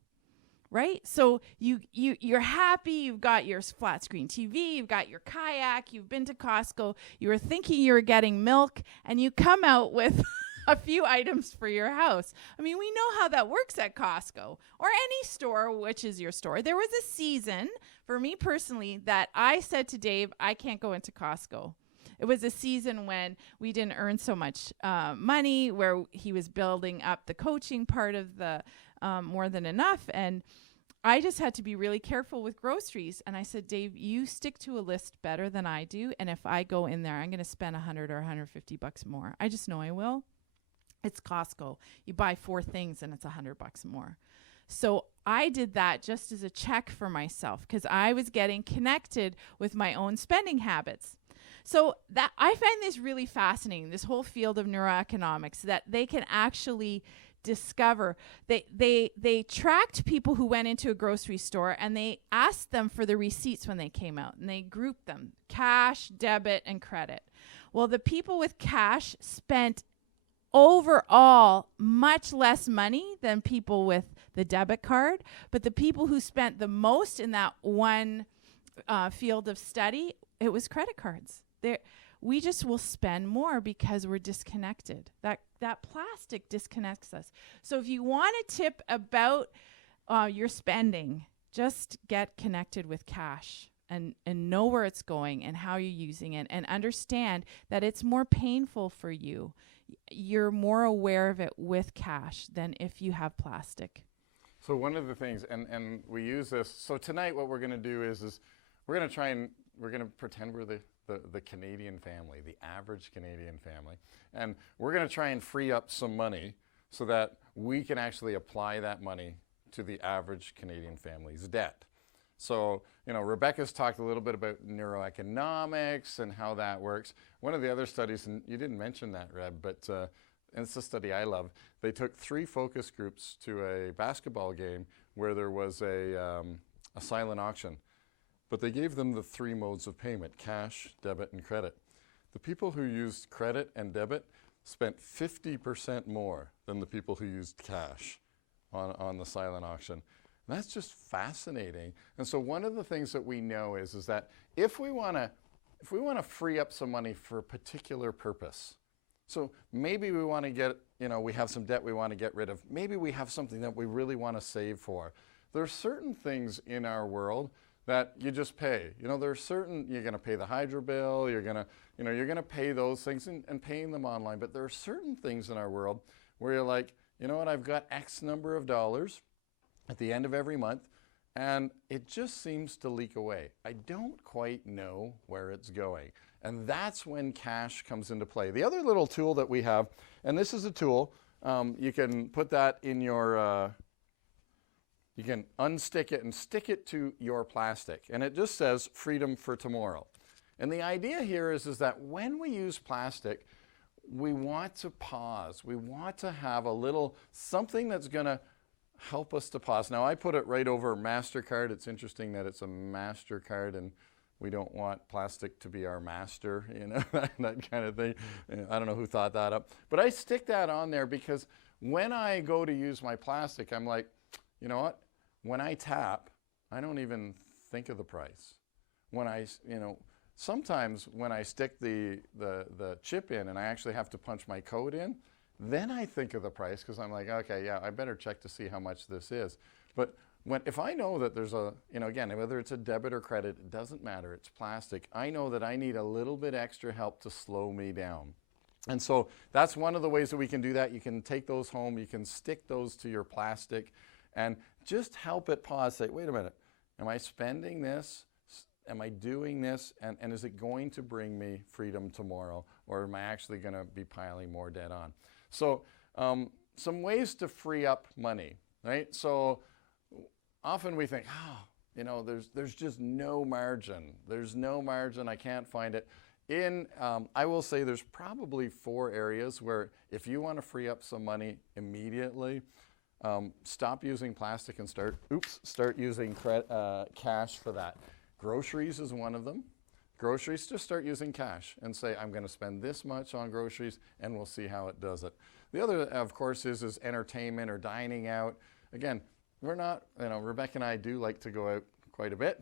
right? So you're happy, you've got your flat screen TV, you've got your kayak, you've been to Costco, you were thinking you were getting milk, and you come out with a few items for your house. I mean, we know how that works at Costco or any store, which is your store. There was a season, for me personally, that I said to Dave, I can't go into Costco. It was a season when we didn't earn so much money, where he was building up the coaching part of the More Than Enough. And I just had to be really careful with groceries. And I said, Dave, you stick to a list better than I do. And if I go in there, I'm going to spend $100 or $150 more. I just know I will. It's Costco. You buy 4 things and it's $100 more. So I did that just as a check for myself because I was getting connected with my own spending habits. So that I find this really fascinating, this whole field of neuroeconomics, that they can actually discover. They tracked people who went into a grocery store and they asked them for the receipts when they came out, and they grouped them, cash, debit, and credit. Well, the people with cash spent overall much less money than people with the debit card, but the people who spent the most in that one field of study, it was credit cards. We just will spend more because we're disconnected. That plastic disconnects us. So if you want a tip about your spending, just get connected with cash and know where it's going and how you're using it, and understand that it's more painful for you. You're more aware of it with cash than if you have plastic. So one of the things, and we use this, so tonight what we're going to do is we're going to try and pretend we're the Canadian family, the average Canadian family, and we're going to try and free up some money so that we can actually apply that money to the average Canadian family's debt. So, Rebecca's talked a little bit about neuroeconomics and how that works. One of the other studies, and you didn't mention that, Reb, but and it's a study I love. They took 3 focus groups to a basketball game where there was a silent auction. But they gave them the 3 modes of payment: cash, debit, and credit. The people who used credit and debit spent 50% more than the people who used cash on the silent auction. And that's just fascinating. And so one of the things that we know is that if we want to free up some money for a particular purpose, so maybe we want to get, we have some debt we want to get rid of. Maybe we have something that we really want to save for. There are certain things in our world that you just pay. There are certain, you're going to pay the hydro bill, you're going to pay those things and paying them online. But there are certain things in our world where you're like, you know what, I've got X number of dollars at the end of every month, and it just seems to leak away. I don't quite know where it's going. And that's when cash comes into play. The other little tool that we have, and this is a tool, you can put that in your, you can unstick it and stick it to your plastic. And it just says freedom for tomorrow. And the idea here is that when we use plastic, we want to pause. We want to have a little something that's going to help us to pause. Now, I put it right over MasterCard. It's interesting that it's a MasterCard and we don't want plastic to be our master, that kind of thing. I don't know who thought that up. But I stick that on there because when I go to use my plastic, I'm like, you know what? When I tap, I don't even think of the price. Sometimes when I stick the chip in and I actually have to punch my code in, then I think of the price because I'm like, okay, yeah, I better check to see how much this is. But if I know that there's again, whether it's a debit or credit, it doesn't matter, it's plastic. I know that I need a little bit extra help to slow me down. And so that's one of the ways that we can do that. You can take those home, you can stick those to your plastic and just help it pause. Say, wait a minute, am I spending this? Am I doing this? And is it going to bring me freedom tomorrow? Or am I actually going to be piling more debt on? So some ways to free up money, right? So often we think, there's just no margin. There's no margin. I can't find it. I will say there's probably 4 areas where if you want to free up some money immediately, stop using plastic and start using cash for that. Groceries is one of them. Groceries, just start using cash and say, I'm going to spend this much on groceries and we'll see how it does it. The other, of course, is entertainment or dining out. Again, we're not, Rebecca and I do like to go out quite a bit.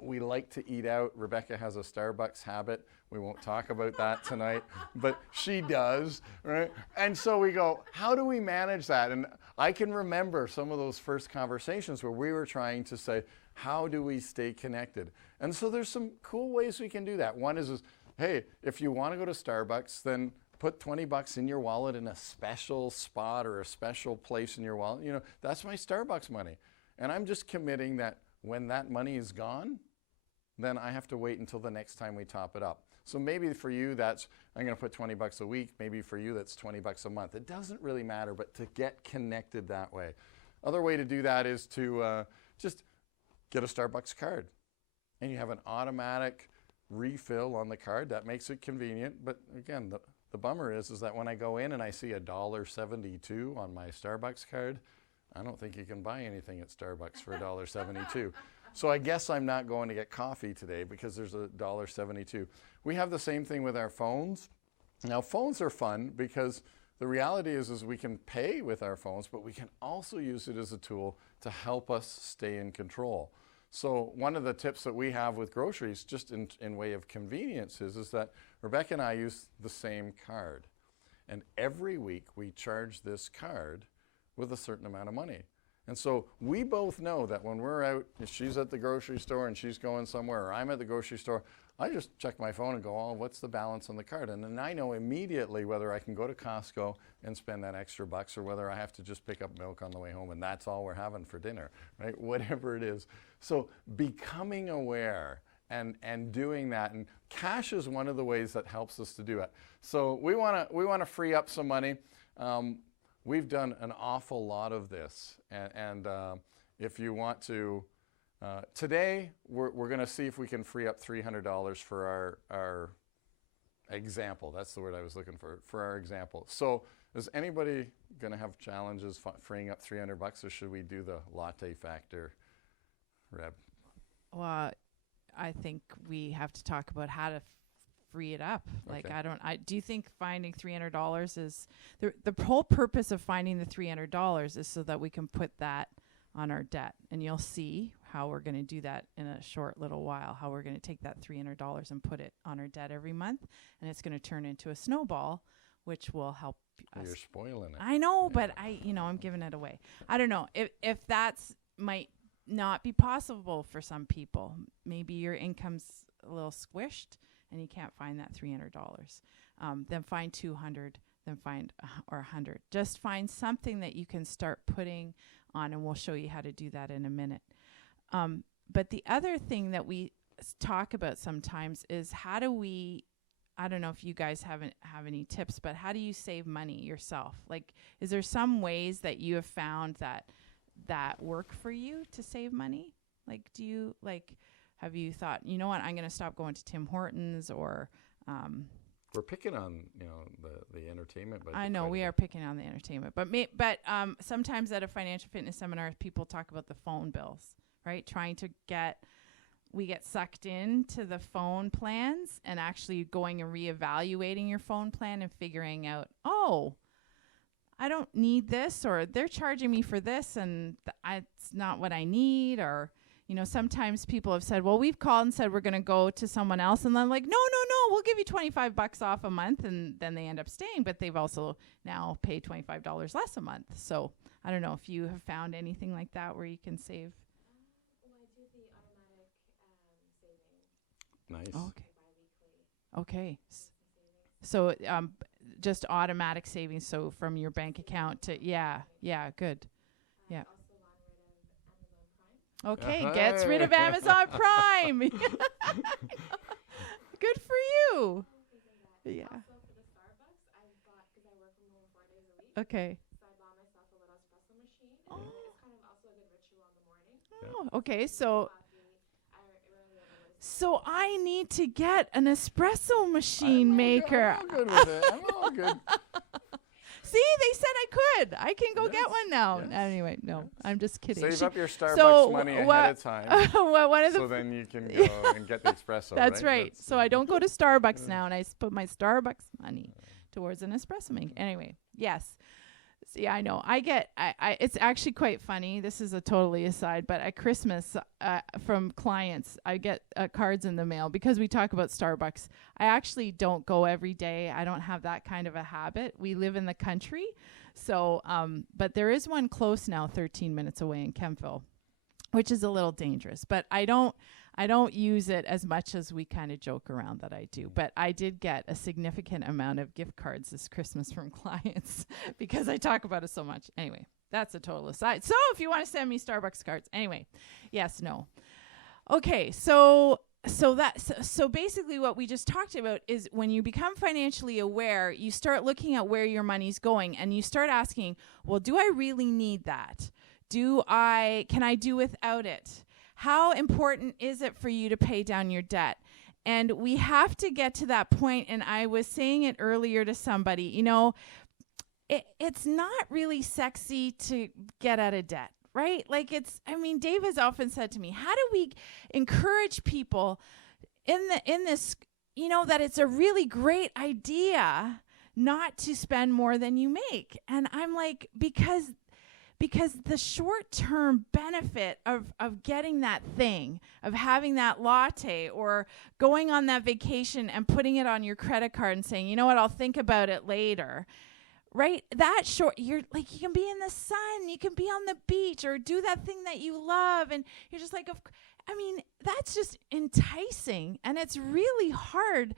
We like to eat out. Rebecca has a Starbucks habit. We won't talk about that tonight, but she does, right? And so we go, how do we manage that? And I can remember some of those first conversations where we were trying to say, how do we stay connected? And so there's some cool ways we can do that. One is hey, if you want to go to Starbucks, then put $20 in your wallet in a special spot or a special place in your wallet. That's my Starbucks money. And I'm just committing that when that money is gone, then I have to wait until the next time we top it up. So maybe for you, I'm going to put $20 a week. Maybe for you, that's $20 a month. It doesn't really matter, but to get connected that way. Other way to do that is to just get a Starbucks card. And you have an automatic refill on the card. That makes it convenient. But again, the bummer is that when I go in and I see $1.72 on my Starbucks card, I don't think you can buy anything at Starbucks for $1.72. So I guess I'm not going to get coffee today because there's $1.72. We have the same thing with our phones. Now, phones are fun because the reality is we can pay with our phones, but we can also use it as a tool to help us stay in control. So one of the tips that we have with groceries, just in way of convenience, is that Rebecca and I use the same card. And every week we charge this card with a certain amount of money. And so we both know that when we're out, if she's at the grocery store and she's going somewhere, or I'm at the grocery store, I just check my phone and go, oh, what's the balance on the card? And then I know immediately whether I can go to Costco and spend that extra bucks or whether I have to just pick up milk on the way home and that's all we're having for dinner, right? Whatever it is. So becoming aware and doing that. And cash is one of the ways that helps us to do it. So we want to free up some money. We've done an awful lot of this, and if you want to, today we're going to see if we can free up $300 for our example. That's the word I was looking for our example. So is anybody going to have challenges freeing up $300, or should we do the latte factor, Reb? Well, I think we have to talk about how to free it up. Like, Okay. I do you think finding $300 is the whole purpose of finding the $300 is so that we can put that on our debt, and you'll see how we're going to do that in a short little while, how we're going to take that $300 and put it on our debt every month, and it's going to turn into a snowball, which will help us. You're spoiling it. I know, but I'm giving it away. I don't know if that's might not be possible for some people. Maybe your income's a little squished and you can't find that $300. Then find 200, then find or 100. Just find something that you can start putting on, and we'll show you how to do that in a minute. But the other thing that we talk about sometimes is how do we, I don't know if you guys have any tips, but how do you save money yourself? Like, is there some ways that you have found that work for you to save money? Like, have you thought, you know what, I'm going to stop going to Tim Hortons, or We're picking on the entertainment budget. I know we are picking on the entertainment, but sometimes at a financial fitness seminar, people talk about the phone bills, right? We get sucked into the phone plans, and actually going and reevaluating your phone plan and figuring out, oh, I don't need this, or they're charging me for this, and it's not what I need. Or, sometimes people have said, well, we've called and said we're going to go to someone else, and then like, no, we'll give you $25 off a month, and then they end up staying, but they've also now paid $25 less a month. So I don't know if you have found anything like that where you can save. Well, I do the automatic saving. Nice. Okay. So just automatic savings, so from your bank account to, yeah, good. Yeah. Also gotten rid of Amazon Prime. Okay, gets rid of Amazon Prime. Good for you. Yeah. Also for the Starbucks, because I work from home 4 days a week, Okay. so I bought myself a little espresso machine. And it's kind of also a good ritual in the morning. Oh, okay, so Coffee, I rarely ever go to so I need to get an espresso machine maker. I'm all good with it. I'm all good. See, they said I could. I can go get Yes, one now. yes, Anyway, no, I'm just kidding. Save up your Starbucks so money ahead what- of time, well, one of the so then you can go and get the espresso. That's right. So I don't go to Starbucks Yeah. now, and I put my Starbucks money towards an espresso maker. Anyway, yes. See, I know. It's actually quite funny. This is a totally aside, but at Christmas, from clients, I get cards in the mail because we talk about Starbucks. I actually don't go every day. I don't have that kind of a habit. We live in the country. So, but there is one close now, 13 minutes away in Kempville, which is a little dangerous, but I don't use it as much as we kind of joke around that I do. But I did get a significant amount of gift cards this Christmas from clients because I talk about it so much. Anyway, that's a total aside. So if you want to send me Starbucks cards, anyway, yes, no. Okay, so basically what we just talked about is when you become financially aware, you start looking at where your money's going, and you start asking, well, do I really need that? Can I do without it? How important is it for you to pay down your debt? And we have to get to that point, and I was saying it earlier to somebody, it's not really sexy to get out of debt, right? Like Dave has often said to me, how do we encourage people in this, that it's a really great idea not to spend more than you make? And I'm like, because the short-term benefit of getting that thing, of having that latte or going on that vacation and putting it on your credit card and saying, you know what, I'll think about it later, right? You can be in the sun, you can be on the beach or do that thing that you love. And you're just like, that's just enticing. And it's really hard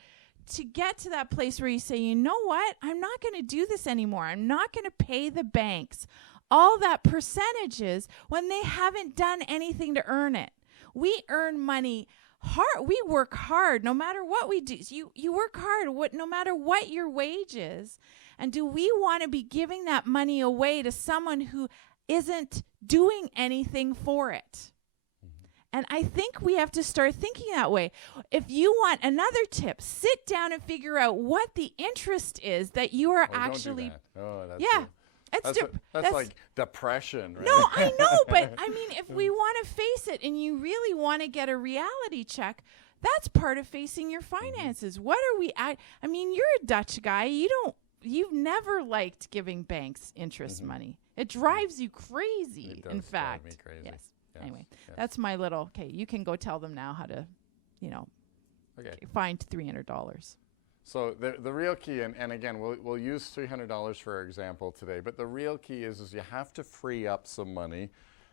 to get to that place where you say, you know what, I'm not going to do this anymore. I'm not going to pay the banks all that percentages when they haven't done anything to earn it. We earn money we work hard no matter what we do. You work hard no matter what your wage is. And do we want to be giving that money away to someone who isn't doing anything for it? And I think we have to start thinking that way. If you want another tip, sit down and figure out what the interest is that you are actually. Don't do that. Oh, that's yeah. That's like depression, right? No, I know, but I mean, if we want to face it and you really want to get a reality check, that's part of facing your finances. What are we at? I mean, you're a Dutch guy. You've never liked giving banks interest money. It drives you crazy, It does in fact. drive me crazy. Yes. Yes, Anyway, yes. that's my little, okay, you can go tell them now how to, Okay. find $300. So the real key, and again, we'll use $300 for our example today, but the real key is you have to free up some money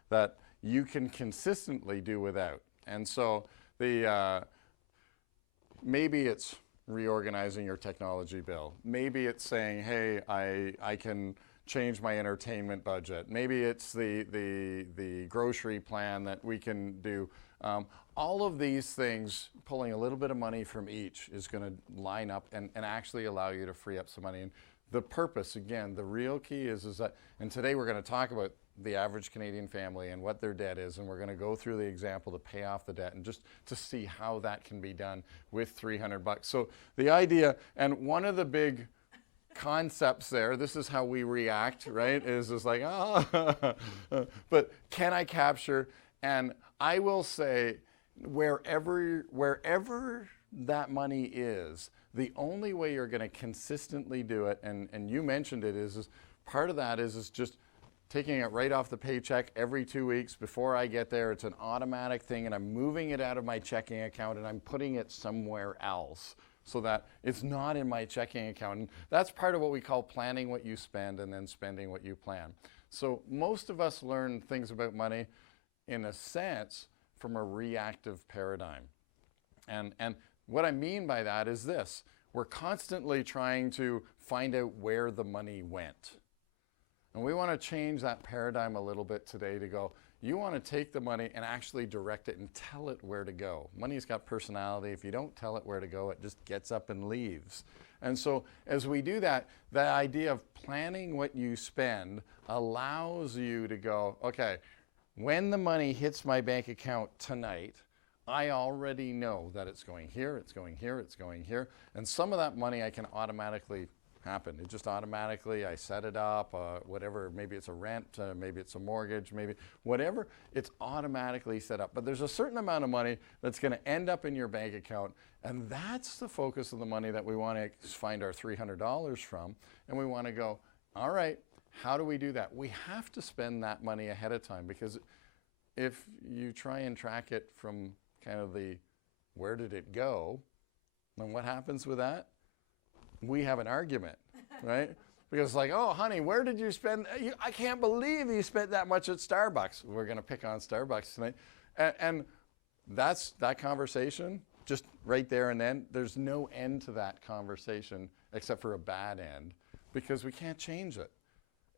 that you can consistently do without. And so maybe it's reorganizing your technology bill. Maybe it's saying, hey, I can change my entertainment budget. Maybe it's the grocery plan that we can do. All of these things, pulling a little bit of money from each is going to line up and actually allow you to free up some money. And the purpose, again, the real key is that, and today we're going to talk about the average Canadian family and what their debt is, and we're going to go through the example to pay off the debt and just to see how that can be done with $300. So the idea, and one of the big concepts there, this is how we react, right, is like, but can I capture? And I will say, wherever that money is, the only way you're going to consistently do it, and you mentioned it, is part of that is just taking it right off the paycheck every 2 weeks before I get there. It's an automatic thing, and I'm moving it out of my checking account and I'm putting it somewhere else so that it's not in my checking account. And that's part of what we call planning what you spend and then spending what you plan. So most of us learn things about money, in a sense, from a reactive paradigm. And what I mean by that is this: we're constantly trying to find out where the money went. And we want to change that paradigm a little bit today to go, you want to take the money and actually direct it and tell it where to go. Money's got personality. If you don't tell it where to go, it just gets up and leaves. And so as we do that, the idea of planning what you spend allows you to go, okay, when the money hits my bank account tonight, I already know that it's going here, it's going here, it's going here. And some of that money I can automatically happen. It just automatically, I set it up, whatever, maybe it's a rent, maybe it's a mortgage, maybe whatever, it's automatically set up. But there's a certain amount of money that's going to end up in your bank account, and that's the focus of the money that we want to find our $300 from. And we want to go, all right, how do we do that? We have to spend that money ahead of time, because if you try and track it from kind of the where did it go, then what happens with that? We have an argument, right? Because like, oh, honey, where did you spend? I can't believe you spent that much at Starbucks. We're going to pick on Starbucks tonight. And that's that conversation, just right there and then. There's no end to that conversation except for a bad end, because we can't change it.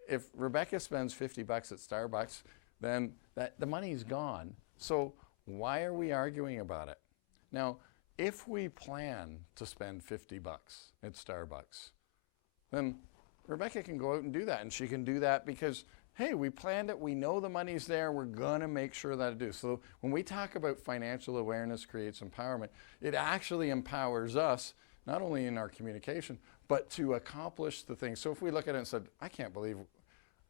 If Rebecca spends $50 at Starbucks, then the money's gone. So why are we arguing about it? Now, if we plan to spend $50 at Starbucks, then Rebecca can go out and do that. And she can do that because, hey, we planned it, we know the money's there, we're going to make sure that it is. So when we talk about financial awareness creates empowerment, it actually empowers us, not only in our communication, but to accomplish the things. So if we look at it and said, I can't believe,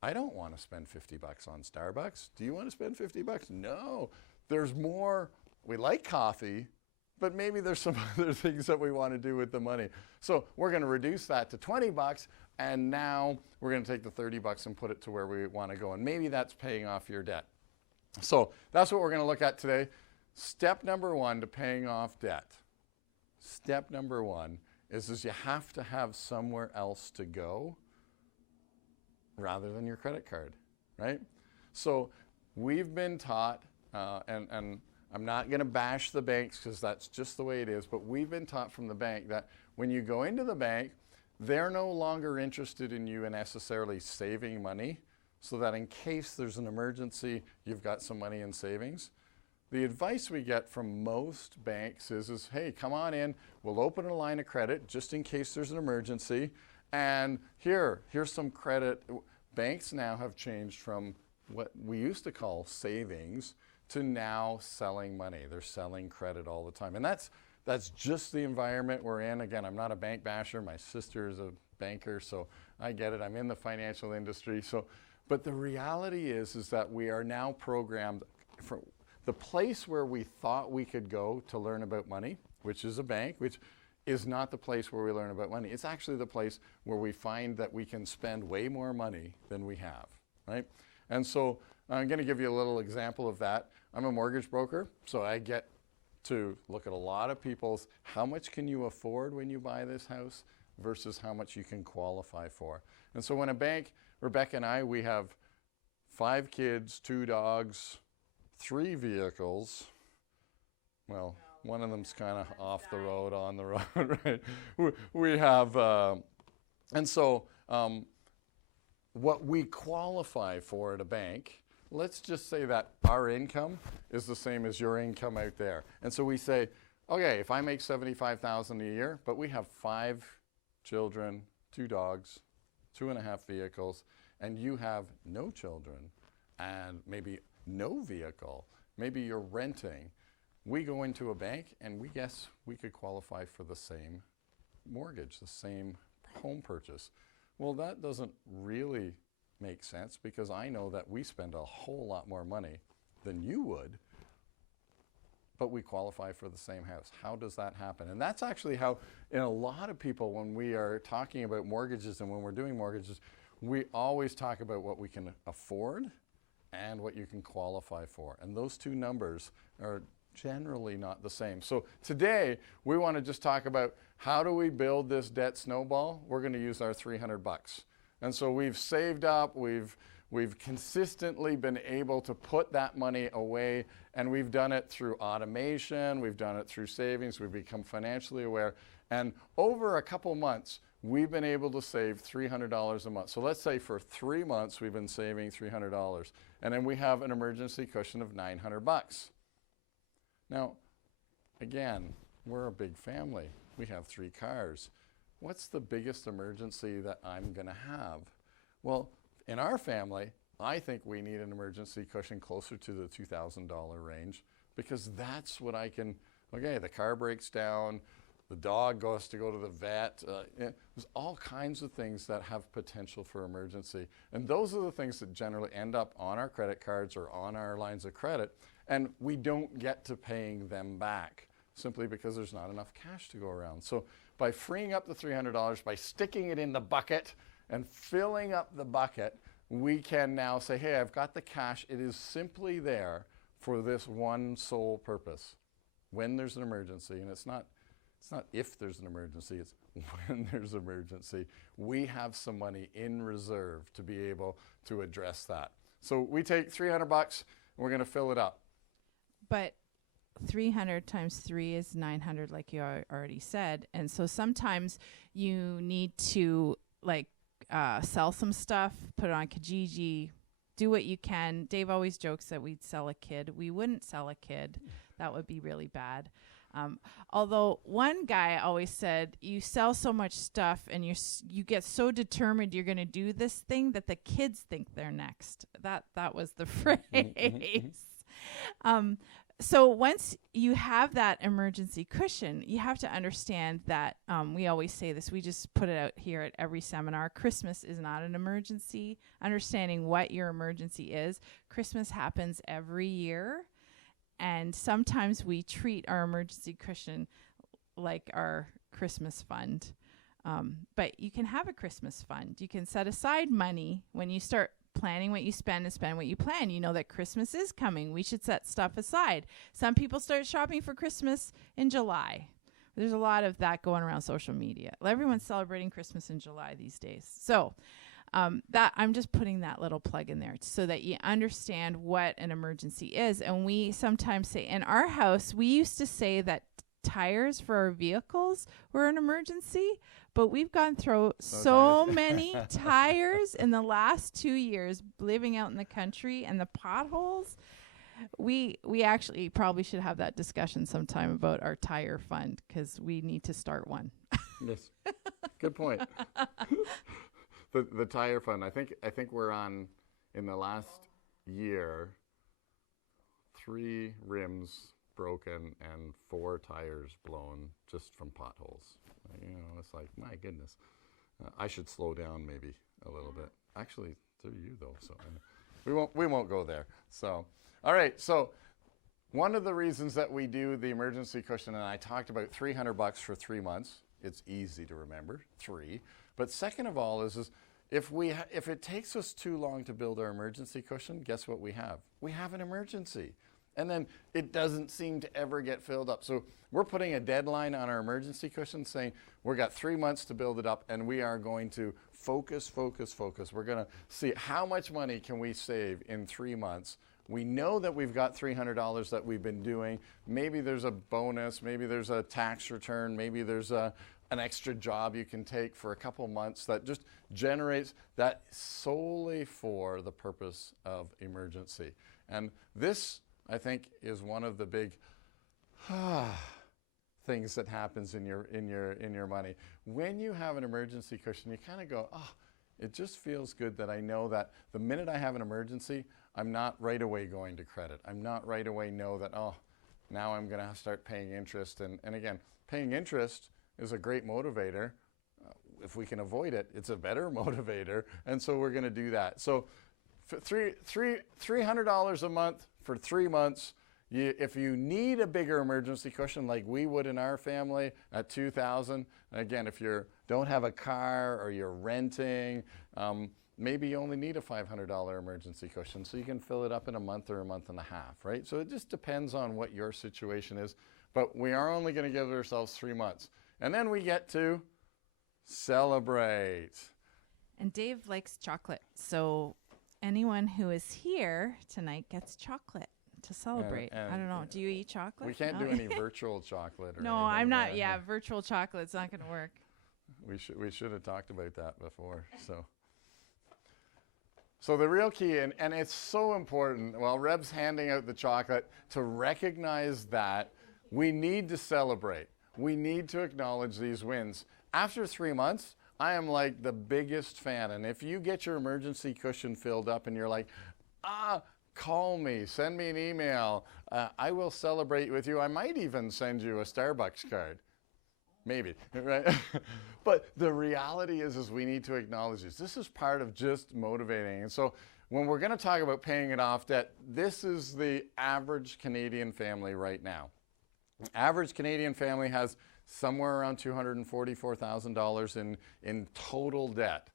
I don't want to spend $50 on Starbucks. Do you want to spend $50? No. There's more. We like coffee, but maybe there's some other things that we want to do with the money. So we're going to reduce that to $20, and now we're going to take the $30 and put it to where we want to go. And maybe that's paying off your debt. So that's what we're going to look at today. Step number one to paying off debt. Step number one is you have to have somewhere else to go rather than your credit card, right? So we've been taught, and I'm not going to bash the banks because that's just the way it is, but we've been taught from the bank that when you go into the bank, they're no longer interested in you necessarily saving money, so that in case there's an emergency, you've got some money in savings. the advice we get from most banks is, hey, come on in, we'll open a line of credit just in case there's an emergency, and here's some credit. Banks now have changed from what we used to call savings to now selling money. They're selling credit all the time. And that's just the environment we're in. Again, I'm not a bank basher. My sister is a banker, so I get it. I'm in the financial industry. But the reality is that we are now programmed for the place where we thought we could go to learn about money, which is a bank, which is not the place where we learn about money. It's actually the place where we find that we can spend way more money than we have, right? And so I'm going to give you a little example of that. I'm a mortgage broker, so I get to look at a lot of people's, how much can you afford when you buy this house versus how much you can qualify for. And so when a bank, Rebecca and I, we have 5 kids, 2 dogs, 3 vehicles. Well, one of them's kind of off the road, on the road, right? We have, and so what we qualify for at a bank, let's just say that our income is the same as your income out there. And so we say, okay, if I make $75,000 a year, but we have 5 children, 2 dogs, 2.5 vehicles, and you have no children and maybe no vehicle, maybe you're renting, we go into a bank and we guess we could qualify for the same mortgage, the same home purchase. Well, that doesn't really make sense because I know that we spend a whole lot more money than you would, but we qualify for the same house. How does that happen? And that's actually how, in a lot of people, when we are talking about mortgages and when we're doing mortgages, we always talk about what we can afford and what you can qualify for. And those two numbers are generally not the same. So today, we want to just talk about how do we build this debt snowball? We're going to use our $300. And so we've saved up, we've consistently been able to put that money away, and we've done it through automation, we've done it through savings, we've become financially aware. And over a couple months, we've been able to save $300 a month. So let's say for 3 months, we've been saving $300. And then we have an emergency cushion of $900. Now, again, we're a big family. We have 3 cars. What's the biggest emergency that I'm going to have? Well, in our family, I think we need an emergency cushion closer to the $2,000 range because that's what I can, okay, the car breaks down, the dog goes to go to the vet. There's all kinds of things that have potential for emergency. And those are the things that generally end up on our credit cards or on our lines of credit, and we don't get to paying them back simply because there's not enough cash to go around. So by freeing up the $300, by sticking it in the bucket and filling up the bucket, we can now say, hey, I've got the cash. It is simply there for this one sole purpose. When there's an emergency, and it's not if there's an emergency, it's when there's an emergency, we have some money in reserve to be able to address that. So we take $300 and we're going to fill it up. But 300 times 3 is 900, like you already said. And so sometimes you need to sell some stuff, put it on Kijiji, do what you can. Dave always jokes that we'd sell a kid. We wouldn't sell a kid. That would be really bad. Although one guy always said, you sell so much stuff and you get so determined you're going to do this thing that the kids think they're next. That was the phrase. So once you have that emergency cushion, you have to understand that we always say this. We just put it out here at every seminar. Christmas is not an emergency. Understanding what your emergency is. Christmas happens every year. And sometimes we treat our emergency cushion like our Christmas fund. But you can have a Christmas fund. You can set aside money when you start planning what you spend and spend what you plan. You know that Christmas is coming. We should set stuff aside. Some people start shopping for Christmas in July. There's a lot of that going around social media. Everyone's celebrating Christmas in July these days. So that I'm just putting that little plug in there so that you understand what an emergency is. And we sometimes say in our house, we used to say that tires for our vehicles were an emergency, but we've gone through so many tires in the last 2 years living out in the country, and the potholes We actually probably should have that discussion sometime about our tire fund, because we need to start one. Yes. Good point. The tire fund. I think we're on, in the last year, 3 rims broken and 4 tires blown just from potholes. You know, it's like, my goodness. I should slow down maybe a little bit. Actually, through you though, so we won't go there. So, all right. So, one of the reasons that we do the emergency cushion, and I talked about $300 for 3 months. It's easy to remember, 3. But second of all is if it takes us too long to build our emergency cushion, guess what we have? We have an emergency. And then it doesn't seem to ever get filled up. So we're putting a deadline on our emergency cushion saying we've got 3 months to build it up, and we are going to focus. We're going to see how much money can we save in 3 months. We know that we've got $300 that we've been doing. Maybe there's a bonus, maybe there's a tax return, maybe there's an extra job you can take for a couple months that just generates that solely for the purpose of emergency. And this, I think, is one of the big things that happens in your money. When you have an emergency cushion, you kind of go, oh, it just feels good that I know that the minute I have an emergency, I'm not right away going to credit. I'm not right away know that, oh, now I'm going to start paying interest. And again, paying interest is a great motivator. If we can avoid it, it's a better motivator. And so we're going to do that. So $300 a month for 3 months. If you need a bigger emergency cushion like we would in our family at $2,000, again, if you don't have a car or you're renting, maybe you only need a $500 emergency cushion, so you can fill it up in a month or a month and a half, right? So it just depends on what your situation is. But we are only going to give ourselves 3 months. And then we get to celebrate. And Dave likes chocolate, so anyone who is here tonight gets chocolate to celebrate. And I don't know. Do you eat chocolate? We can't No? do any virtual chocolate. Or No, anything. I'm not. Yeah, virtual chocolate's not going to work. We should have talked about that before. So the real key, and it's so important, while Reb's handing out the chocolate, to recognize that we need to celebrate. We need to acknowledge these wins. After 3 months, I am like the biggest fan. And if you get your emergency cushion filled up and you're like, call me, send me an email. I will celebrate with you. I might even send you a Starbucks card. Maybe, right? But the reality is we need to acknowledge this. This is part of just motivating. And so when we're going to talk about paying it off debt, this is the average Canadian family right now. The average Canadian family has somewhere around $244,000 in total debt.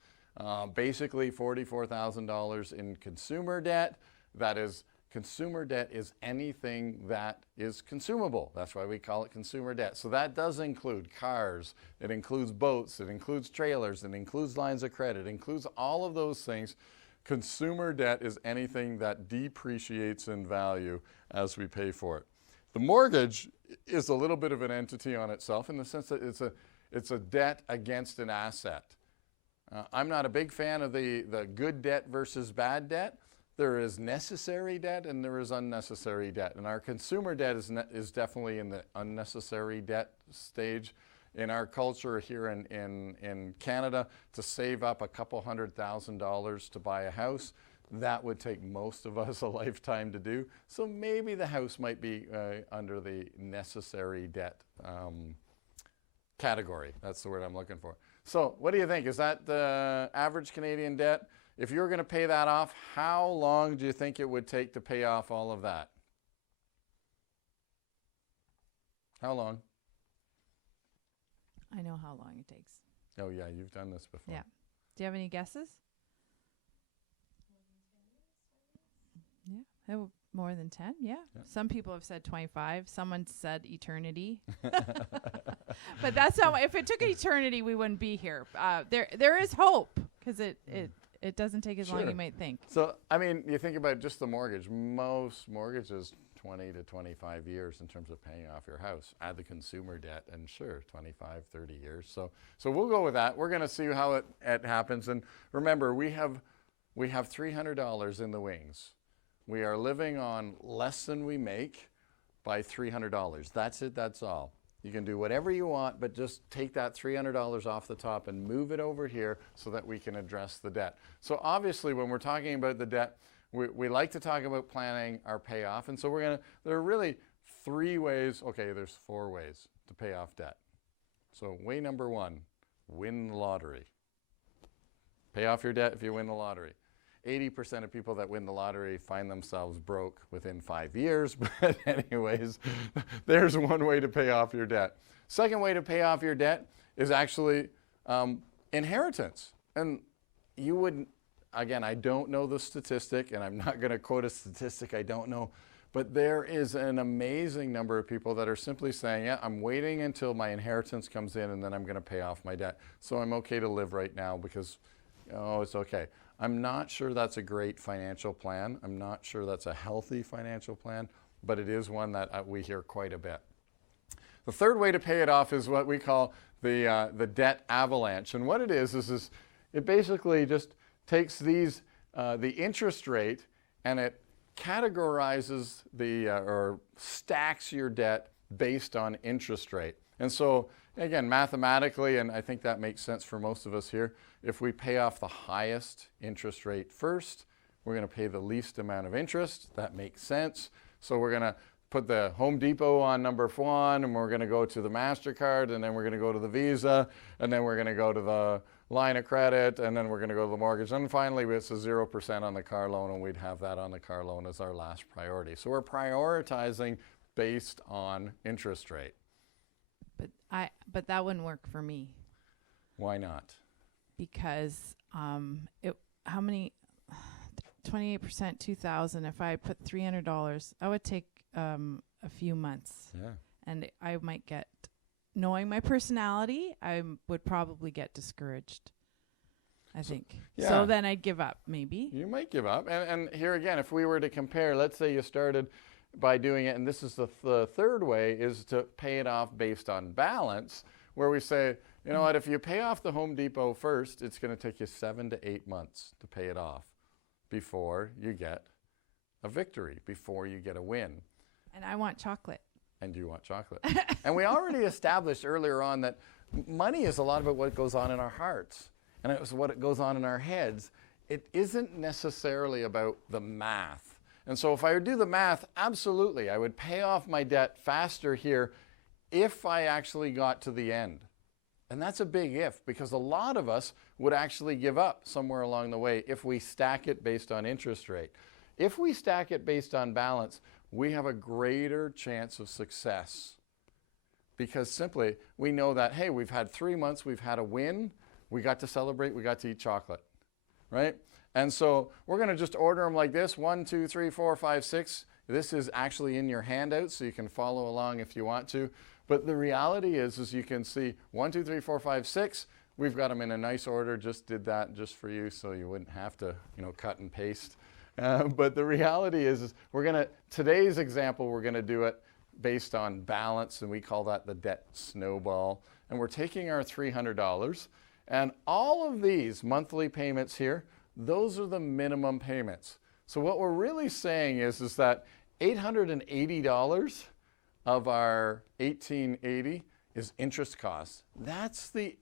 Basically $44,000 in consumer debt. That is, consumer debt is anything that is consumable. That's why we call it consumer debt. So that does include cars, it includes boats, it includes trailers, it includes lines of credit, it includes all of those things. Consumer debt is anything that depreciates in value as we pay for it. The mortgage is a little bit of an entity on itself in the sense that it's a debt against an asset. I'm not a big fan of the good debt versus bad debt. There is necessary debt and there is unnecessary debt. And our consumer debt is definitely in the unnecessary debt stage. In our culture here in Canada, to save up a couple $100,000 to buy a house, that would take most of us a lifetime to do. So maybe the house might be under the necessary debt category. That's the word I'm looking for. So what do you think? Is that the average Canadian debt? If you were going to pay that off, how long do you think it would take to pay off all of that? How long? I know how long it takes. Oh yeah, you've done this before. Yeah. Do you have any guesses? Yeah, more than 10. Yeah. Some people have said 25. Someone said eternity. But that's not. If it took eternity, we wouldn't be here. There is hope because it doesn't take as long as you might think. So I mean, you think about just the mortgage. Most mortgages 20 to 25 years in terms of paying off your house. Add the consumer debt, and sure, 25, 30 years. So we'll go with that. We're going to see how it happens. And remember, we have $300 in the wings. We are living on less than we make by $300. That's it, that's all. You can do whatever you want, but just take that $300 off the top and move it over here so that we can address the debt. So obviously when we're talking about the debt, we like to talk about planning our payoff. And so there are really 3 ways, okay, there's 4 ways to pay off debt. So way number 1, win the lottery. Pay off your debt if you win the lottery. 80% of people that win the lottery find themselves broke within 5 years. But anyways, there's one way to pay off your debt. Second way to pay off your debt is actually inheritance. And you wouldn't, again, I don't know the statistic, and I'm not going to quote a statistic I don't know, but there is an amazing number of people that are simply saying, yeah, I'm waiting until my inheritance comes in and then I'm going to pay off my debt. So I'm okay to live right now because, oh, it's okay. I'm not sure that's a great financial plan. I'm not sure that's a healthy financial plan, but it is one that we hear quite a bit. The third way to pay it off is what we call the debt avalanche. And what it is it basically just takes these, the interest rate, and it categorizes or stacks your debt based on interest rate. And so, again, mathematically, and I think that makes sense for most of us here, if we pay off the highest interest rate first, we're going to pay the least amount of interest. That makes sense. So we're going to put the Home Depot on number 1, and we're going to go to the MasterCard, and then we're going to go to the Visa, and then we're going to go to the line of credit, and then we're going to go to the mortgage. And finally, it's a 0% on the car loan, and we'd have that on the car loan as our last priority. So we're prioritizing based on interest rate. But that wouldn't work for me. Why not? Because how many 28%, 2,000. If I put $300, I would take a few months. Yeah. And I might get, knowing my personality, I would probably get discouraged, I think. Yeah. So then I'd give up, maybe. You might give up. And here again, if we were to compare, let's say you started by doing it, and this is the third way, is to pay it off based on balance, where we say, you know what, if you pay off the Home Depot first, it's going to take you 7 to 8 months to pay it off before you get a victory, before you get a win. And I want chocolate. And you want chocolate. And we already established earlier on that money is a lot about what goes on in our hearts, and it was what goes on in our heads. It isn't necessarily about the math. And so if I would do the math, absolutely, I would pay off my debt faster here if I actually got to the end. And that's a big if, because a lot of us would actually give up somewhere along the way if we stack it based on interest rate. If we stack it based on balance, we have a greater chance of success, because simply we know that, hey, we've had 3 months, we've had a win, we got to celebrate, we got to eat chocolate, right? And so we're going to just order them like this, 1, 2, 3, 4, 5, 6. This is actually in your handout, so you can follow along if you want to. But the reality is you can see 1, 2, 3, 4, 5, 6. We've got them in a nice order. Just did that just for you, so you wouldn't have to, cut and paste. But the reality is today's example, we're going to do it based on balance, and we call that the debt snowball. And we're taking our $300, and all of these monthly payments here, those are the minimum payments. So what we're really saying is that $880 of our $1,880 is interest costs. That's the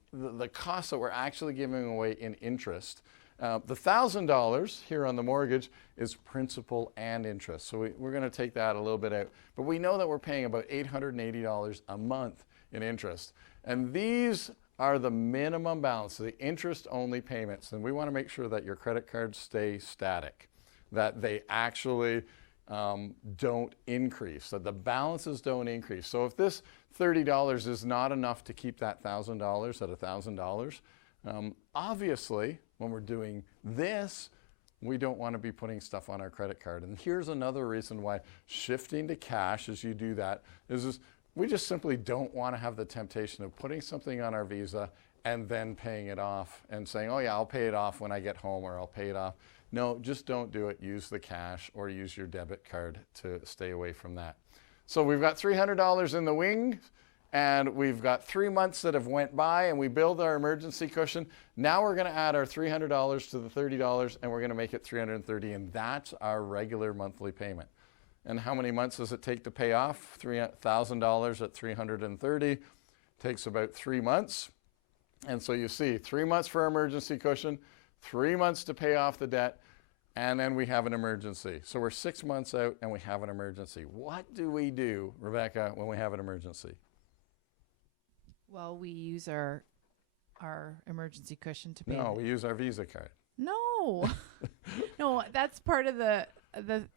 cost that we're actually giving away in interest. The $1,000 here on the mortgage is principal and interest. So we're going to take that a little bit out. But we know that we're paying about $880 a month in interest. And these are the minimum balance, the interest-only payments. And we want to make sure that your credit cards stay static, that they actually don't increase, that the balances don't increase. So if this $30 is not enough to keep that $1,000 at $1,000, obviously, when we're doing this, we don't want to be putting stuff on our credit card. And here's another reason why shifting to cash as you do that is we just simply don't want to have the temptation of putting something on our Visa and then paying it off and saying, oh yeah, I'll pay it off when I get home, or I'll pay it off. No, just don't do it. Use the cash or use your debit card to stay away from that. So we've got $300 in the wings, and we've got 3 months that have went by, and we build our emergency cushion. Now we're going to add our $300 to the $30, and we're going to make it $330, and that's our regular monthly payment. And how many months does it take to pay off? $1,000 at $330 takes about 3 months. And so you see, 3 months for our emergency cushion, 3 months to pay off the debt, and then we have an emergency. So we're 6 months out and we have an emergency. What do we do, Rebecca, when we have an emergency? Well, we use our emergency cushion to pay. No, we use our Visa card. No. No, that's part of the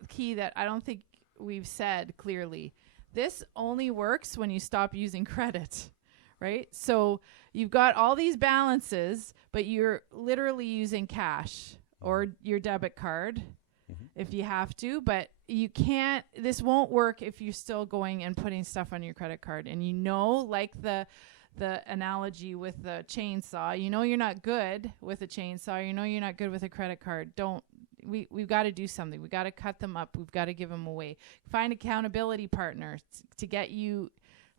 key that I don't think we've said clearly. This only works when you stop using credit, right? So you've got all these balances, but you're literally using cash or your debit card if you have to, but you can't, this won't work if you're still going and putting stuff on your credit card. And you know, like the analogy with the chainsaw, you know you're not good with a chainsaw, you know you're not good with a credit card. We've got to do something. We've got to cut them up. We've got to give them away. Find accountability partners to get you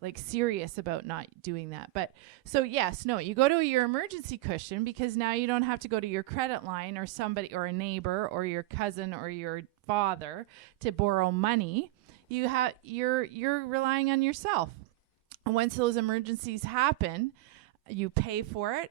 like serious about not doing that. But so yes, no, you go to your emergency cushion because now you don't have to go to your credit line or somebody or a neighbor or your cousin or your father to borrow money. You're relying on yourself. And once those emergencies happen, you pay for it.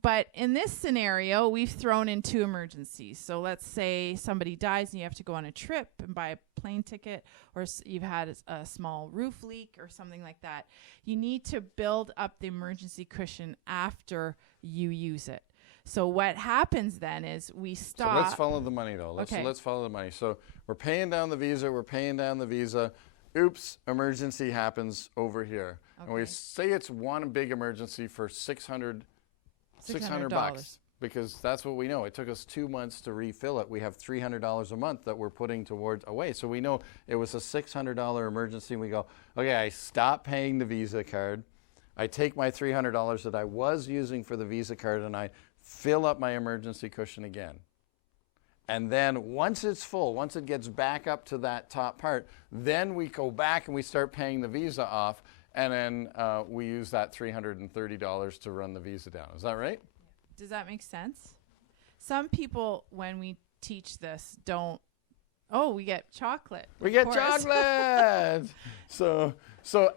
But in this scenario, we've thrown in 2 emergencies. So let's say somebody dies and you have to go on a trip and buy a plane ticket, or you've had a small roof leak or something like that. You need to build up the emergency cushion after you use it. So what happens then is we stop. So let's follow the money, though. Let's follow the money. So we're paying down the Visa. Oops, emergency happens over here. Okay. And we say it's one big emergency for $600 bucks, because that's what we know. It took us 2 months to refill it. We have $300 a month that we're putting towards away. So we know it was a $600 emergency. We go, okay, I stop paying the Visa card. I take my $300 that I was using for the Visa card and I fill up my emergency cushion again. And then once it's full, once it gets back up to that top part, then we go back and we start paying the Visa off, and then we use that $330 to run the Visa down. Is that right? Does that make sense? Some people, when we teach this, don't, we get chocolate. We get chocolate! So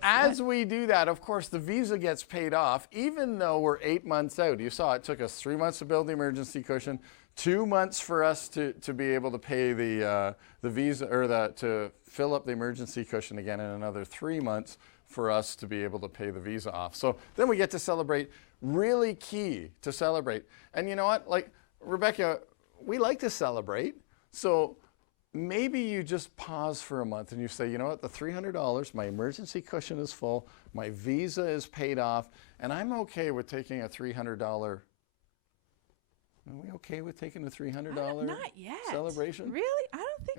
as we do that, of course, the Visa gets paid off, even though we're 8 months out. You saw it took us 3 months to build the emergency cushion, 2 months for us to be able to pay the Visa, or to fill up the emergency cushion again, and another 3 months for us to be able to pay the Visa off. So then we get to celebrate. Really key to celebrate. And you know what? Like, Rebecca, we like to celebrate. So maybe you just pause for a month and you say, you know what? The $300, my emergency cushion is full, my Visa is paid off, and I'm okay with taking a $300. Are we okay with taking a $300 not yet. celebration? Really? I don't think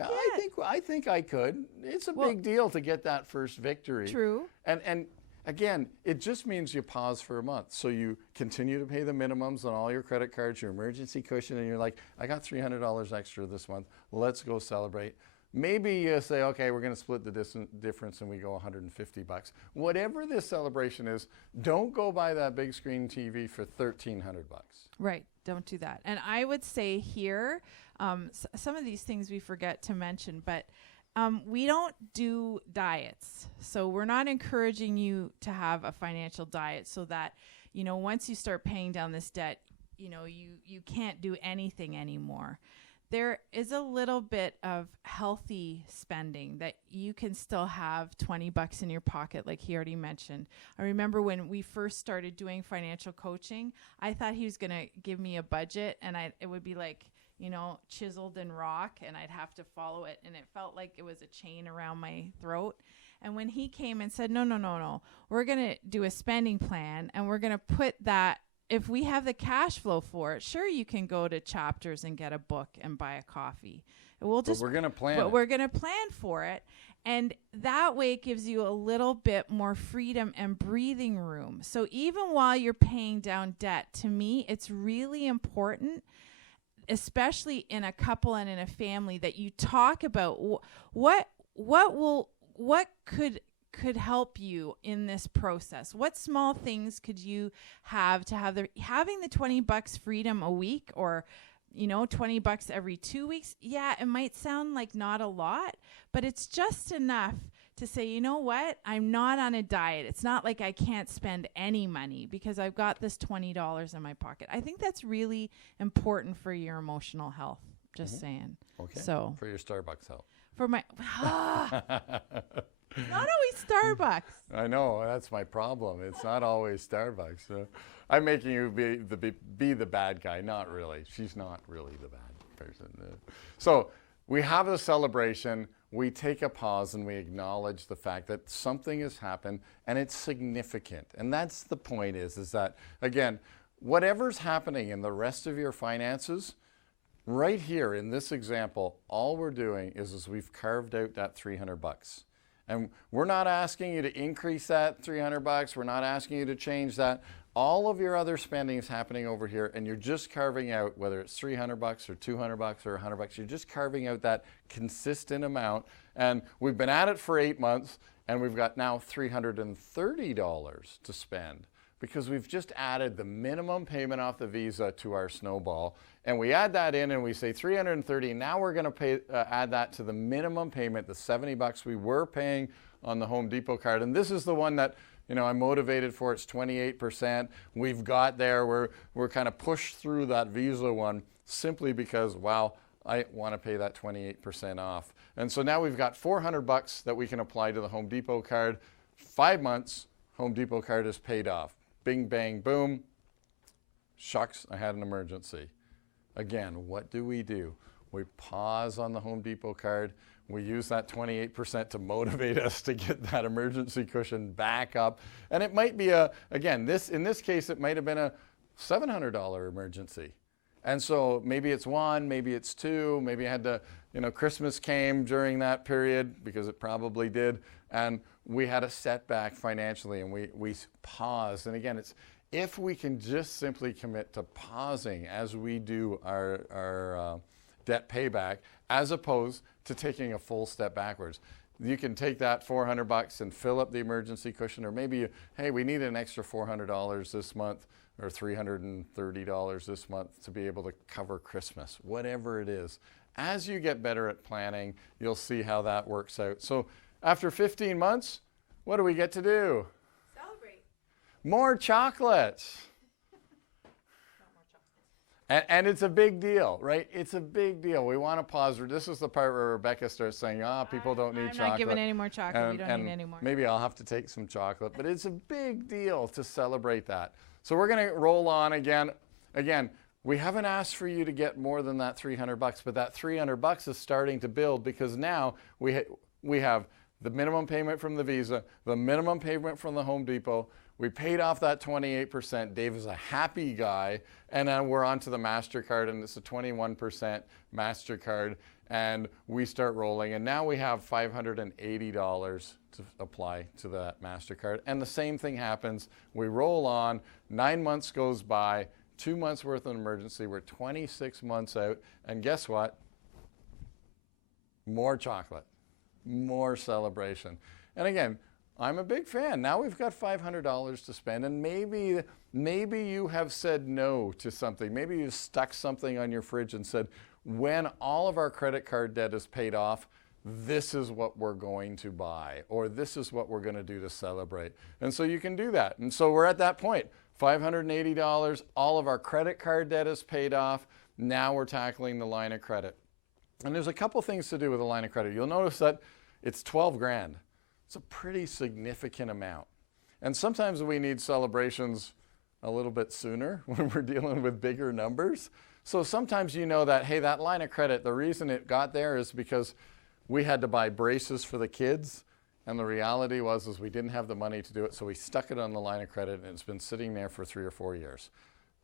yet. I think I could. It's a big deal to get that first victory. True. And again, it just means you pause for a month. So you continue to pay the minimums on all your credit cards, your emergency cushion, and you're like, I got $300 extra this month. Let's go celebrate. Maybe you say, okay, we're going to split the difference and we go $150. Whatever this celebration is, don't go buy that big screen TV for $1,300. Right. Don't do that. And I would say here, some of these things we forget to mention, but we don't do diets. So we're not encouraging you to have a financial diet so that, you know, once you start paying down this debt, you know, you can't do anything anymore. There is a little bit of healthy spending that you can still have $20 in your pocket, like he already mentioned. I remember when we first started doing financial coaching, I thought he was going to give me a budget, and it would be like, you know, chiseled in rock, and I'd have to follow it, and it felt like it was a chain around my throat. And when he came and said, no, we're going to do a spending plan, and we're going to put that, if we have the cash flow for it, sure, you can go to Chapters and get a book and buy a coffee. We're going to plan. But we're going to plan for it. And that way it gives you a little bit more freedom and breathing room. So even while you're paying down debt, to me, it's really important, especially in a couple and in a family, that you talk about what could could help you in this process? What small things could you have to have having the $20 freedom a week, or $20 every 2 weeks? Yeah, it might sound like not a lot, but it's just enough to say, you know what? I'm not on a diet. It's not like I can't spend any money because I've got this $20 in my pocket. I think that's really important for your emotional health. Just saying. Okay. So for your Starbucks health. For my not always Starbucks. I know, that's my problem. It's not always Starbucks. I'm making you be the bad guy. Not really. She's not really the bad person. So we have a celebration. We take a pause and we acknowledge the fact that something has happened and it's significant. And that's the point is that, again, whatever's happening in the rest of your finances, right here in this example, all we're doing is we've carved out that $300. And we're not asking you to increase that $300. We're not asking you to change that. All of your other spending is happening over here, and you're just carving out, whether it's $300 or $200 or $100, you're just carving out that consistent amount. And we've been at it for 8 months, and we've got now $330 to spend because we've just added the minimum payment off the Visa to our snowball. And we add that in and we say $330. Now we're going to add that to the minimum payment, the $70 we were paying on the Home Depot card. And this is the one that I'm motivated for. It's 28%. We've got there. We're kind of pushed through that Visa one simply because, wow, I want to pay that 28% off. And so now we've got $400 that we can apply to the Home Depot card. 5 months, Home Depot card is paid off. Bing, bang, boom. Shucks, I had an emergency. Again, what do? We pause on the Home Depot card. We use that 28% to motivate us to get that emergency cushion back up. And it might be in this case, it might have been a $700 emergency. And so maybe it's one, maybe it's two, maybe I had to, Christmas came during that period because it probably did. And we had a setback financially and we paused. And again, it's if we can just simply commit to pausing as we do our debt payback, as opposed to taking a full step backwards. You can take that $400 and fill up the emergency cushion, or maybe, hey, we need an extra $400 this month or $330 this month to be able to cover Christmas, whatever it is. As you get better at planning, you'll see how that works out. So after 15 months, what do we get to do? Celebrate. More chocolates. And it's a big deal, right? It's a big deal. We want to pause. This is the part where Rebecca starts saying, people don't need chocolate. I'm not giving any more chocolate. We don't need any more. Maybe I'll have to take some chocolate. But it's a big deal to celebrate that. So we're going to roll on again. Again, we haven't asked for you to get more than that $300, but that $300 is starting to build because now we have the minimum payment from the Visa, the minimum payment from the Home Depot. We paid off that 28%. Dave is a happy guy. And then we're on to the MasterCard, and it's a 21% MasterCard. And we start rolling. And now we have $580 to apply to that MasterCard. And the same thing happens. We roll on. 9 months goes by. 2 months worth of emergency. We're 26 months out. And guess what? More chocolate. More celebration. And again, I'm a big fan. Now we've got $500 to spend, and maybe you have said no to something. Maybe you've stuck something on your fridge and said, when all of our credit card debt is paid off, this is what we're going to buy, or this is what we're going to do to celebrate. And so you can do that. And so we're at that point. $580, all of our credit card debt is paid off. Now we're tackling the line of credit. And there's a couple things to do with a line of credit. You'll notice that it's 12 grand. It's a pretty significant amount. And sometimes we need celebrations a little bit sooner when we're dealing with bigger numbers. So sometimes you know that, hey, that line of credit, the reason it got there is because we had to buy braces for the kids. And the reality was we didn't have the money to do it, so we stuck it on the line of credit, and it's been sitting there for 3 or 4 years.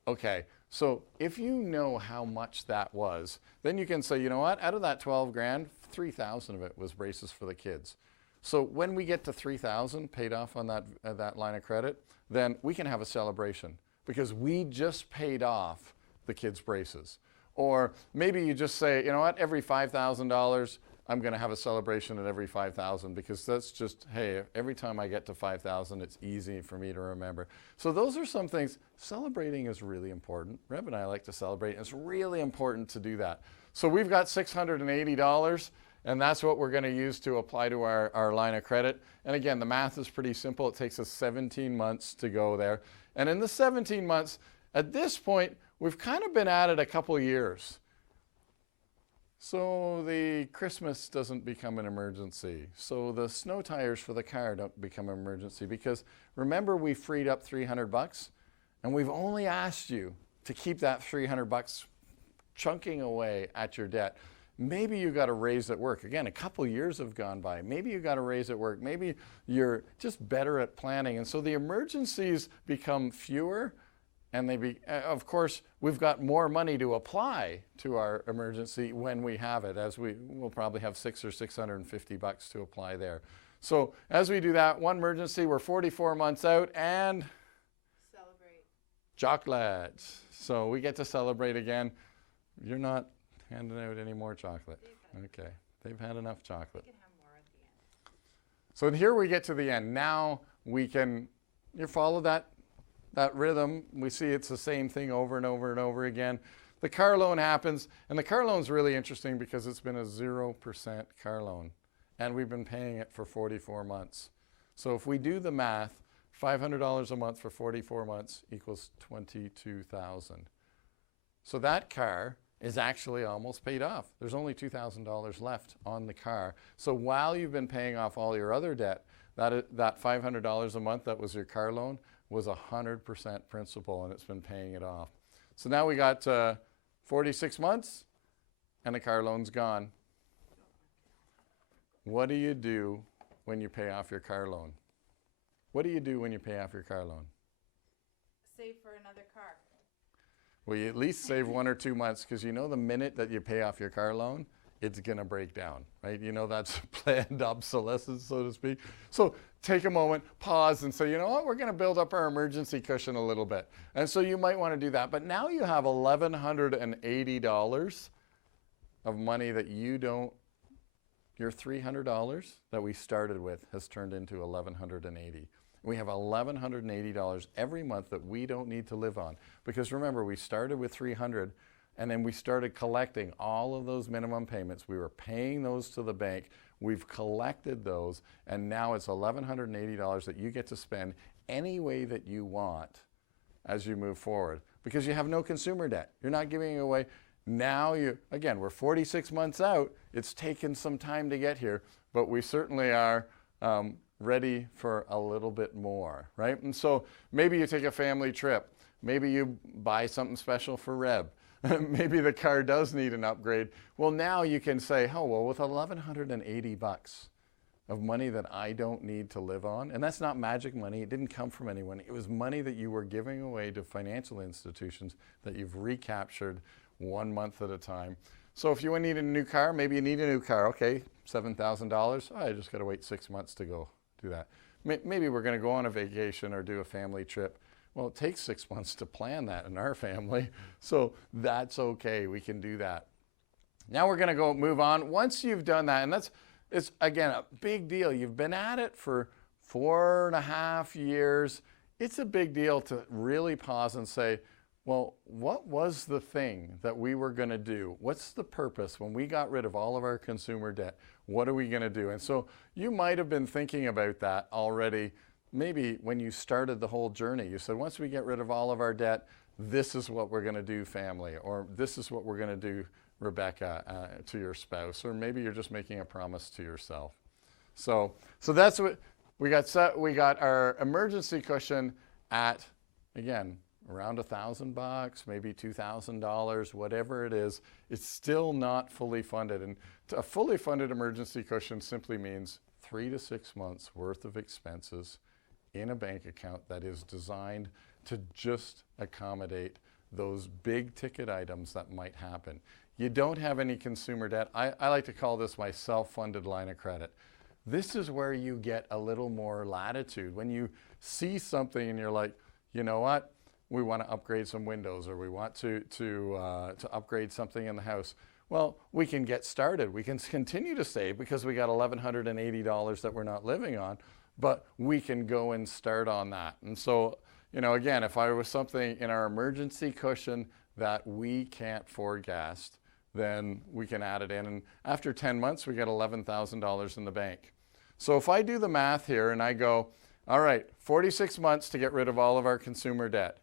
Okay, so if you know how much that was, then you can say, you know what, out of that 12 grand, 3,000 of it was braces for the kids. So when we get to 3,000 paid off on that line of credit, then we can have a celebration because we just paid off the kids' braces. Or maybe you just say, you know what, every $5,000 I'm going to have a celebration at every 5,000 because that's just, hey, every time I get to 5,000, it's easy for me to remember. So those are some things. Celebrating is really important. Reb and I like to celebrate, and it's really important to do that. So we've got $680, and that's what we're going to use to apply to our line of credit. And again, the math is pretty simple. It takes us 17 months to go there. And in the 17 months, at this point, we've kind of been at it a couple years. So the Christmas doesn't become an emergency. So the snow tires for the car don't become an emergency, because remember, we freed up $300 and we've only asked you to keep that $300 chunking away at your debt. Maybe you got a raise at work. Again, a couple years have gone by. Maybe you got a raise at work. Maybe you're just better at planning. And so the emergencies become fewer. And of course, we've got more money to apply to our emergency when we have it, as we'll probably have $600 or $650 to apply there. So as we do that, one emergency, we're 44 months out, and Celebrate. Chocolate. So we get to celebrate again. You're not handing out any more chocolate. Okay, they've had enough chocolate. We can have more at the end. So here we get to the end. Now we can, you follow that rhythm. We see it's the same thing over and over and over again. The car loan happens, and the car loan is really interesting because it's been a 0% car loan, and we've been paying it for 44 months. So if we do the math, $500 a month for 44 months equals $22,000. So that car is actually almost paid off. There's only $2,000 left on the car. So while you've been paying off all your other debt, that $500 a month that was your car loan was 100% principal, and it's been paying it off. So now we got 46 months, and the car loan's gone. What do you do when you pay off your car loan? What do you do when you pay off your car loan? Save for another car. Well, you at least save 1 or 2 months, because you know the minute that you pay off your car loan, it's going to break down, right? You know that's planned obsolescence, so to speak. So take a moment, pause, and say, you know what, we're going to build up our emergency cushion a little bit. And so you might want to do that. But now you have $1,180 of money that you don't, your $300 that we started with has turned into $1,180. We have $1,180 every month that we don't need to live on. Because remember, we started with $300, and then we started collecting all of those minimum payments. We were paying those to the bank. We've collected those, and now it's $1,180 that you get to spend any way that you want as you move forward, because you have no consumer debt. You're not giving it away. Now again, we're 46 months out. It's taken some time to get here, but we certainly are ready for a little bit more, right? And so maybe you take a family trip. Maybe you buy something special for Reb. Maybe the car does need an upgrade. Well, now you can say, oh, well, with $1,180 of money that I don't need to live on, and that's not magic money. It didn't come from anyone. It was money that you were giving away to financial institutions that you've recaptured 1 month at a time. So if you need a new car, maybe you need a new car. Okay, $7,000. Oh, I just got to wait 6 months to go do that. Maybe we're going to go on a vacation or do a family trip. Well, it takes 6 months to plan that in our family, so that's okay. We can do that. Now we're going to move on. Once you've done that, and it's again a big deal. You've been at it for 4.5 years. It's a big deal to really pause and say, well, what was the thing that we were going to do? What's the purpose when we got rid of all of our consumer debt? What are we going to do? And so you might have been thinking about that already. Maybe when you started the whole journey, you said, once we get rid of all of our debt, this is what we're going to do, family, or this is what we're going to do, Rebecca, to your spouse, or maybe you're just making a promise to yourself. So that's what we got set. We got our emergency cushion at, again, around $1,000, maybe $2,000, whatever it is. It's still not fully funded. And a fully funded emergency cushion simply means 3 to 6 months worth of expenses in a bank account that is designed to just accommodate those big ticket items that might happen. You don't have any consumer debt. I like to call this my self-funded line of credit. This is where you get a little more latitude. When you see something and you're like, you know what, we want to upgrade some windows, or we want to upgrade something in the house. Well, we can get started. We can continue to save because we got $1,180 that we're not living on, but we can go and start on that. And so, again, if I was something in our emergency cushion that we can't forecast, then we can add it in. And after 10 months, we get $11,000 in the bank. So if I do the math here and I go, all right, 46 months to get rid of all of our consumer debt,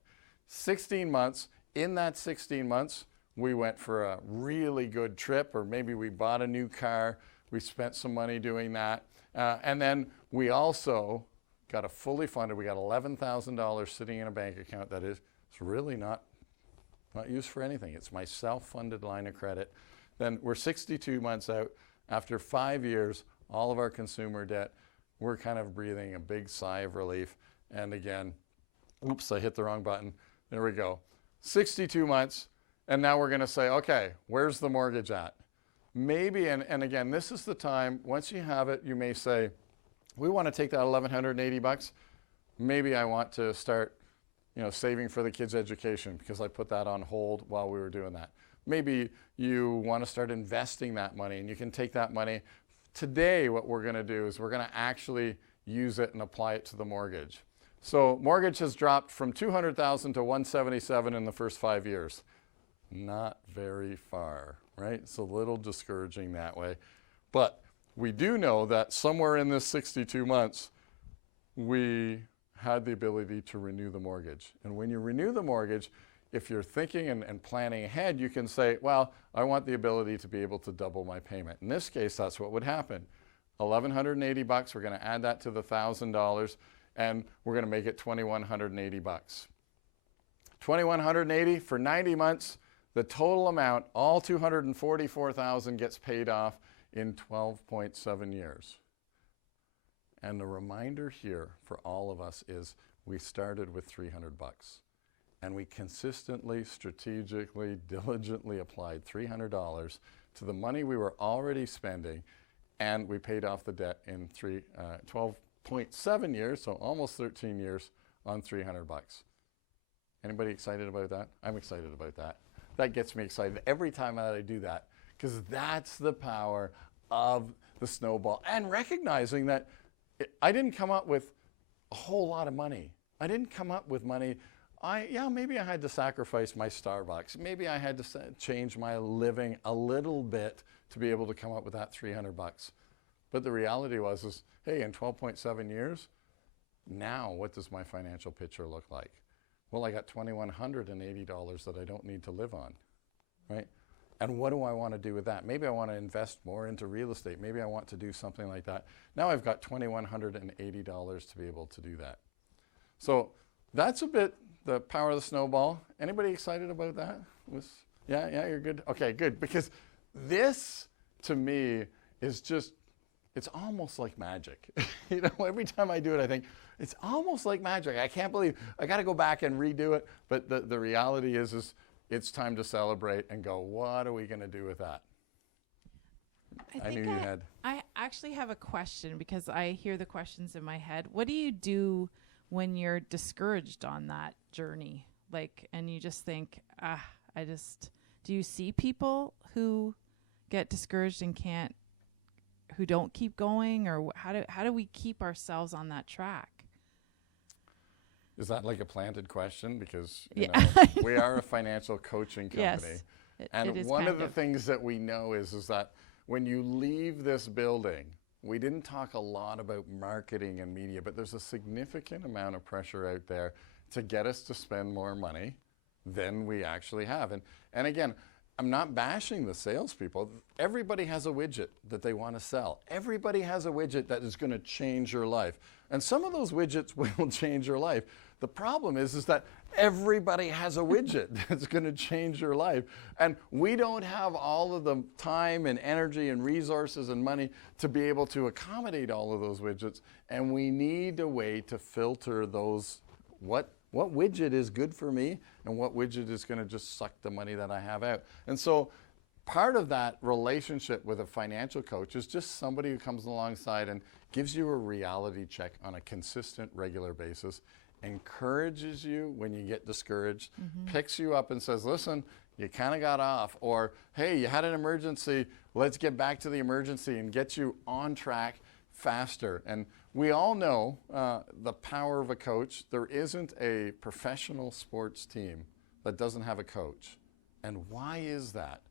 16 months, in that 16 months, we went for a really good trip, or maybe we bought a new car, we spent some money doing that, and then we also got a fully funded, we got $11,000 sitting in a bank account that is really not used for anything. It's my self-funded line of credit. Then we're 62 months out. After 5 years, all of our consumer debt, we're kind of breathing a big sigh of relief. And again, oops, I hit the wrong button. There we go. 62 months. And now we're going to say, okay, where's the mortgage at? Maybe, and again, this is the time, once you have it, you may say, we want to take that $1,180. Maybe I want to start, saving for the kids' education because I put that on hold while we were doing that. Maybe you want to start investing that money, and you can take that money. Today, what we're going to do is we're going to actually use it and apply it to the mortgage. So mortgage has dropped from $200,000 to $177,000 in the first 5 years. Not very far, right? It's a little discouraging that way. But we do know that somewhere in this 62 months, we had the ability to renew the mortgage. And when you renew the mortgage, if you're thinking and planning ahead, you can say, well, I want the ability to be able to double my payment. In this case, that's what would happen. $1,180, we're going to add that to the $1,000, and we're going to make it $2,180. $2,180 for 90 months. The total amount, all $244,000, gets paid off in 12.7 years. And the reminder here for all of us is we started with $300. And we consistently, strategically, diligently applied $300 to the money we were already spending, and we paid off the debt in 12.7 years, so almost 13 years, on $300. Anybody excited about that? I'm excited about that. That gets me excited every time that I do that, because that's the power of the snowball. And recognizing that I didn't come up with a whole lot of money. I didn't come up with money. Maybe I had to sacrifice my Starbucks. Maybe I had to change my living a little bit to be able to come up with that $300. But the reality was, hey, in 12.7 years, now what does my financial picture look like? Well, I got $2,180 that I don't need to live on, right? And what do I want to do with that? Maybe I want to invest more into real estate. Maybe I want to do something like that. Now I've got $2,180 to be able to do that. So that's a bit the power of the snowball. Anybody excited about that? Yeah, you're good? Okay, good. Because this, to me, is just, it's almost like magic. Every time I do it, I think, it's almost like magic. I can't believe, I got to go back and redo it. But the reality is it's time to celebrate and go, what are we going to do with that? I knew you had. I actually have a question because I hear the questions in my head. What do you do when you're discouraged on that journey? And you just think, do you see people who get discouraged and who don't keep going? Or how do we keep ourselves on that track? Is that like a planted question? Because Yeah. We are a financial coaching company. Yes, and one of the things that we know is that when you leave this building, we didn't talk a lot about marketing and media, but there's a significant amount of pressure out there to get us to spend more money than we actually have. And again, I'm not bashing the salespeople. Everybody has a widget that they want to sell. Everybody has a widget that is going to change your life. And some of those widgets will change your life. The problem is that everybody has a widget that's going to change your life. And we don't have all of the time and energy and resources and money to be able to accommodate all of those widgets. And we need a way to filter those, what widget is good for me and what widget is going to just suck the money that I have out. And so part of that relationship with a financial coach is just somebody who comes alongside and gives you a reality check on a consistent, regular basis encourages you when you get discouraged, picks you up and says, listen, you kind of got off, or hey, you had an emergency, let's get back to the emergency and get you on track faster. And we all know the power of a coach. There isn't a professional sports team that doesn't have a coach. And why is that?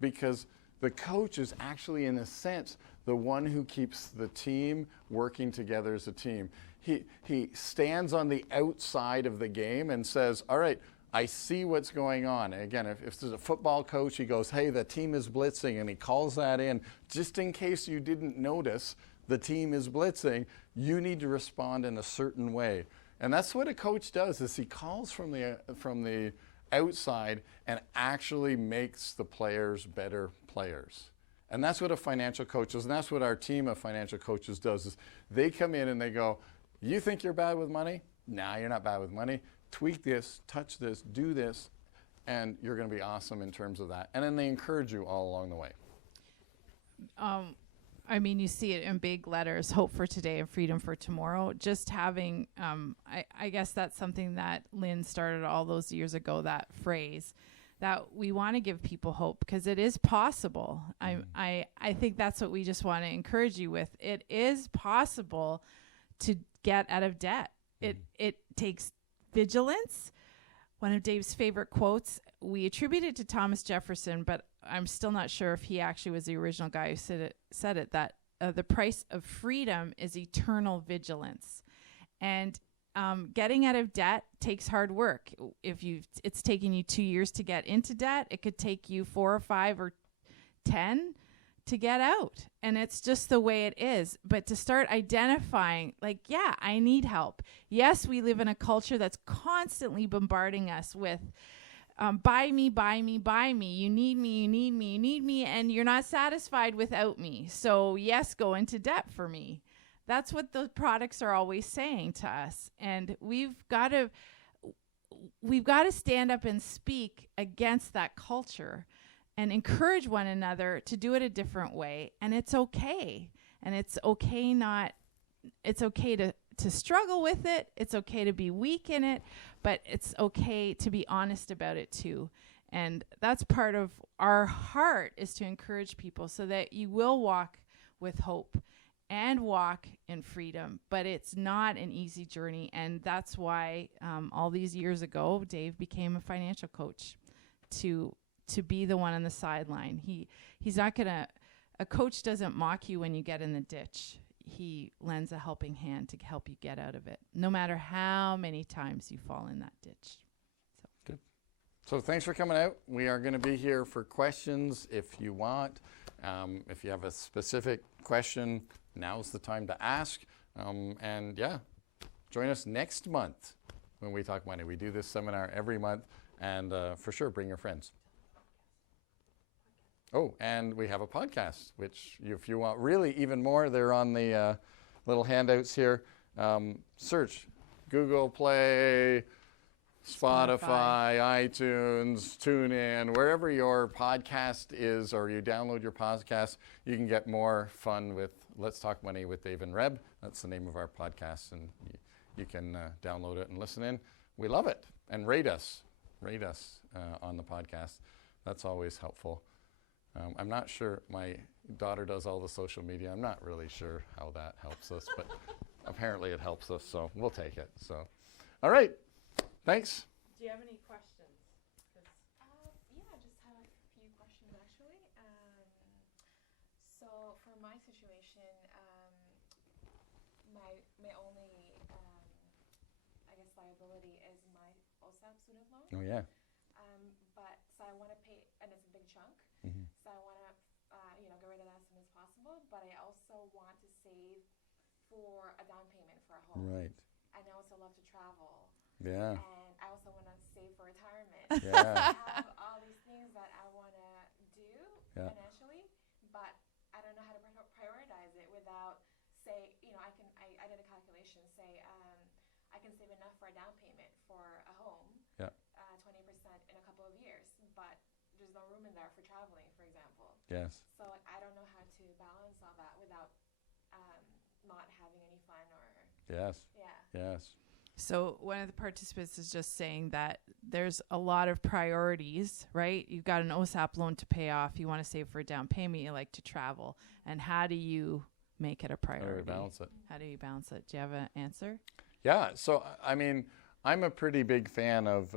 Because the coach is actually, in a sense, the one who keeps the team working together as a team. He stands on the outside of the game and says, all right, I see what's going on. And again, if there's a football coach, he goes, hey, the team is blitzing, and he calls that in. Just in case you didn't notice the team is blitzing, you need to respond in a certain way. And that's what a coach does, is he calls from the outside and actually makes the players better players. And that's what a financial coach is, and that's what our team of financial coaches does, is they come in and they go, you think you're bad with money? Nah, you're not bad with money. Tweak this, touch this, do this, and you're going to be awesome in terms of that. And then they encourage you all along the way. I mean, you see it in big letters, hope for today and freedom for tomorrow. Just having, I guess that's something that Lynn started all those years ago, that phrase, that we want to give people hope because it is possible. I think that's what we just want to encourage you with. It is possible to get out of debt. It takes vigilance. One of Dave's favorite quotes, we attribute it to Thomas Jefferson, but I'm still not sure if he actually was the original guy who said it, that the price of freedom is eternal vigilance. And getting out of debt takes hard work. If it's taken you 2 years to get into debt, it could take you 4 or 5 or 10 to get out. And it's just the way it is. But to start identifying, like, yeah, I need help. Yes, we live in a culture that's constantly bombarding us with buy me, buy me, buy me. You need me, you need me, you need me, and you're not satisfied without me. So yes, go into debt for me. That's what the products are always saying to us. And we've got to stand up and speak against that culture and encourage one another to do it a different way. And it's okay. And it's okay to struggle with it. It's okay to be weak in it, but it's okay to be honest about it too. And that's part of our heart, is to encourage people so that you will walk with hope and walk in freedom. But it's not an easy journey. And that's why all these years ago, Dave became a financial coach to be the one on the sideline. He's not gonna, a coach doesn't mock you when you get in the ditch. He lends a helping hand to help you get out of it, no matter how many times you fall in that ditch. So. Good. So thanks for coming out. We are going to be here for questions if you want. If you have a specific question, now's the time to ask. And yeah, join us next month when we talk money. We do this seminar every month, and for sure, bring your friends. Oh, and we have a podcast, which if you want really even more, they're on the little handouts here. Search Google Play, Spotify, iTunes, TuneIn, wherever your podcast is, or you download your podcast, you can get more fun with Let's Talk Money with Dave and Reb. That's the name of our podcast, and you can download it and listen in. We love it. And rate us on the podcast. That's always helpful. I'm not sure, my daughter does all the social media. I'm not really sure how that helps us, but apparently it helps us, so we'll take it. So, all right, thanks. Do you have any questions? Yeah, I just have a few questions actually. So for my situation, my only, I guess, liability is my OSAP student loan. Oh, yeah. But so I want to pay, and it's a big chunk. Mm-hmm. So I want to, get rid of that as soon as possible. But I also want to save for a down payment for a home. Right. And I also love to travel. Yeah. And I also want to save for retirement. Yeah. I have all these things that I want to do financially, but I don't know how to prioritize it without, say, I did a calculation, say, I can save enough for a down payment for a home, 20% in a couple of years, but there's no room in there for traveling, for example. Yes. So I don't know how to balance all that without not having any fun or. Yes. Yeah. Yes. So one of the participants is just saying that there's a lot of priorities, right? You've got an OSAP loan to pay off. You want to save for a down payment. You like to travel. And how do you make it a priority? How do you balance it? How do you balance it? Do you have an answer? Yeah. So, I mean, I'm a pretty big fan of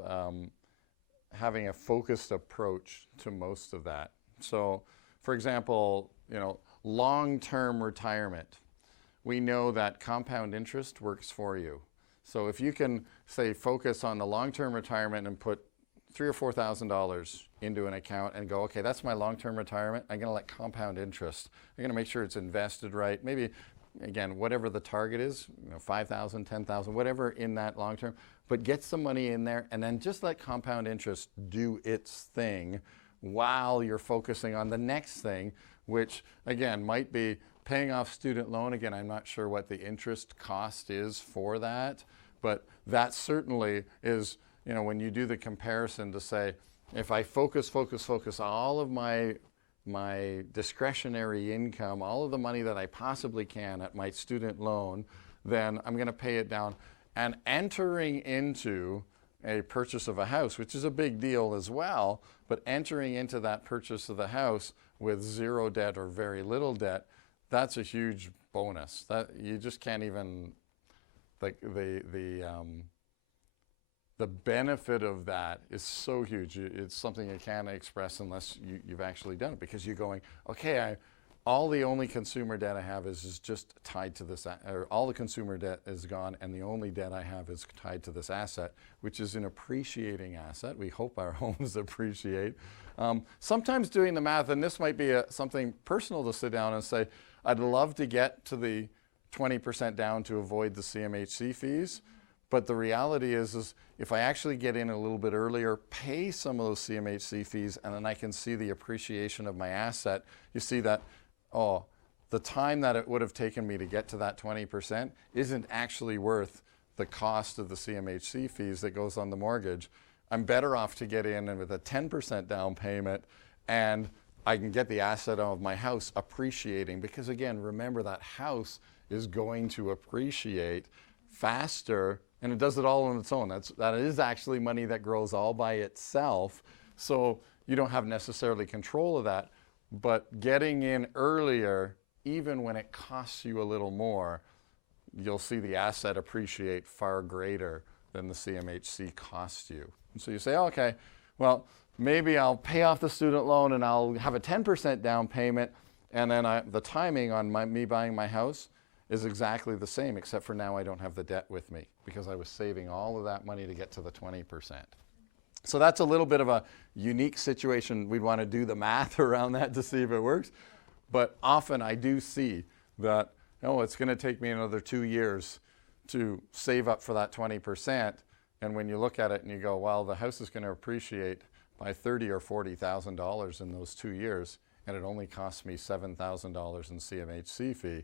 having a focused approach to most of that. So, for example, long-term retirement. We know that compound interest works for you. So if you can, say, focus on the long-term retirement and put $3,000 or $4,000 into an account and go, okay, that's my long-term retirement. I'm going to let compound interest. I'm going to make sure it's invested right. Maybe, again, whatever the target is, 5,000, 10,000, whatever in that long-term. But get some money in there and then just let compound interest do its thing while you're focusing on the next thing, which, again, might be paying off student loan. Again, I'm not sure what the interest cost is for that, but that certainly is, when you do the comparison to say, if I focus all of my discretionary income, all of the money that I possibly can at my student loan, then I'm going to pay it down. And entering into a purchase of a house, which is a big deal as well, but entering into that purchase of the house with zero debt or very little debt, that's a huge bonus. That you just can't even, like, the benefit of that is so huge. It's something you can't express unless you've actually done it, because you're going, okay, all the only consumer debt I have is just tied to this, or all the consumer debt is gone, and the only debt I have is tied to this asset, which is an appreciating asset. We hope our homes appreciate. Sometimes doing the math, and this might be something personal to sit down and say, I'd love to get to the 20% down to avoid the CMHC fees, but the reality is if I actually get in a little bit earlier, pay some of those CMHC fees, and then I can see the appreciation of my asset, you see that, the time that it would have taken me to get to that 20% isn't actually worth the cost of the CMHC fees that goes on the mortgage. I'm better off to get in with a 10% down payment, and I can get the asset of my house appreciating, because again, remember, that house is going to appreciate faster, and it does it all on its own. That is actually money that grows all by itself, so you don't have necessarily control of that. But getting in earlier, even when it costs you a little more, you'll see the asset appreciate far greater than the CMHC costs you. And so you say, okay, well, maybe I'll pay off the student loan and I'll have a 10% down payment, and then the timing on me buying my house is exactly the same, except for now I don't have the debt with me because I was saving all of that money to get to the 20%. So that's a little bit of a unique situation. We'd want to do the math around that to see if it works. But often I do see that, it's going to take me another 2 years to save up for that 20%. And when you look at it and you go, well, the house is going to appreciate by $30,000 or $40,000 in those 2 years, and it only cost me $7,000 in CMHC fee,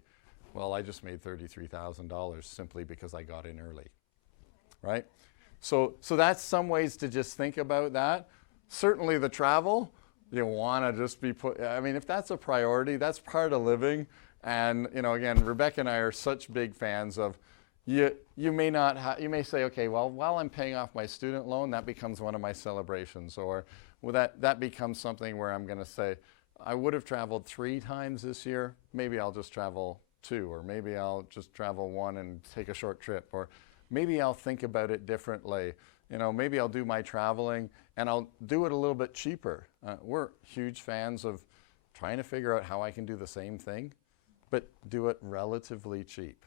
well, I just made $33,000 simply because I got in early, right? So that's some ways to just think about that. Certainly the travel, you want to just be if that's a priority, that's part of living. And, again, Rebecca and I are such big fans of, you may say, okay, well, while I'm paying off my student loan, that becomes one of my celebrations. Or that becomes something where I'm going to say, I would have traveled 3 times this year. Maybe I'll just travel 2, or maybe I'll just travel 1 and take a short trip, or maybe I'll think about it differently. Maybe I'll do my traveling and I'll do it a little bit cheaper. We're huge fans of trying to figure out how I can do the same thing, but do it relatively cheap.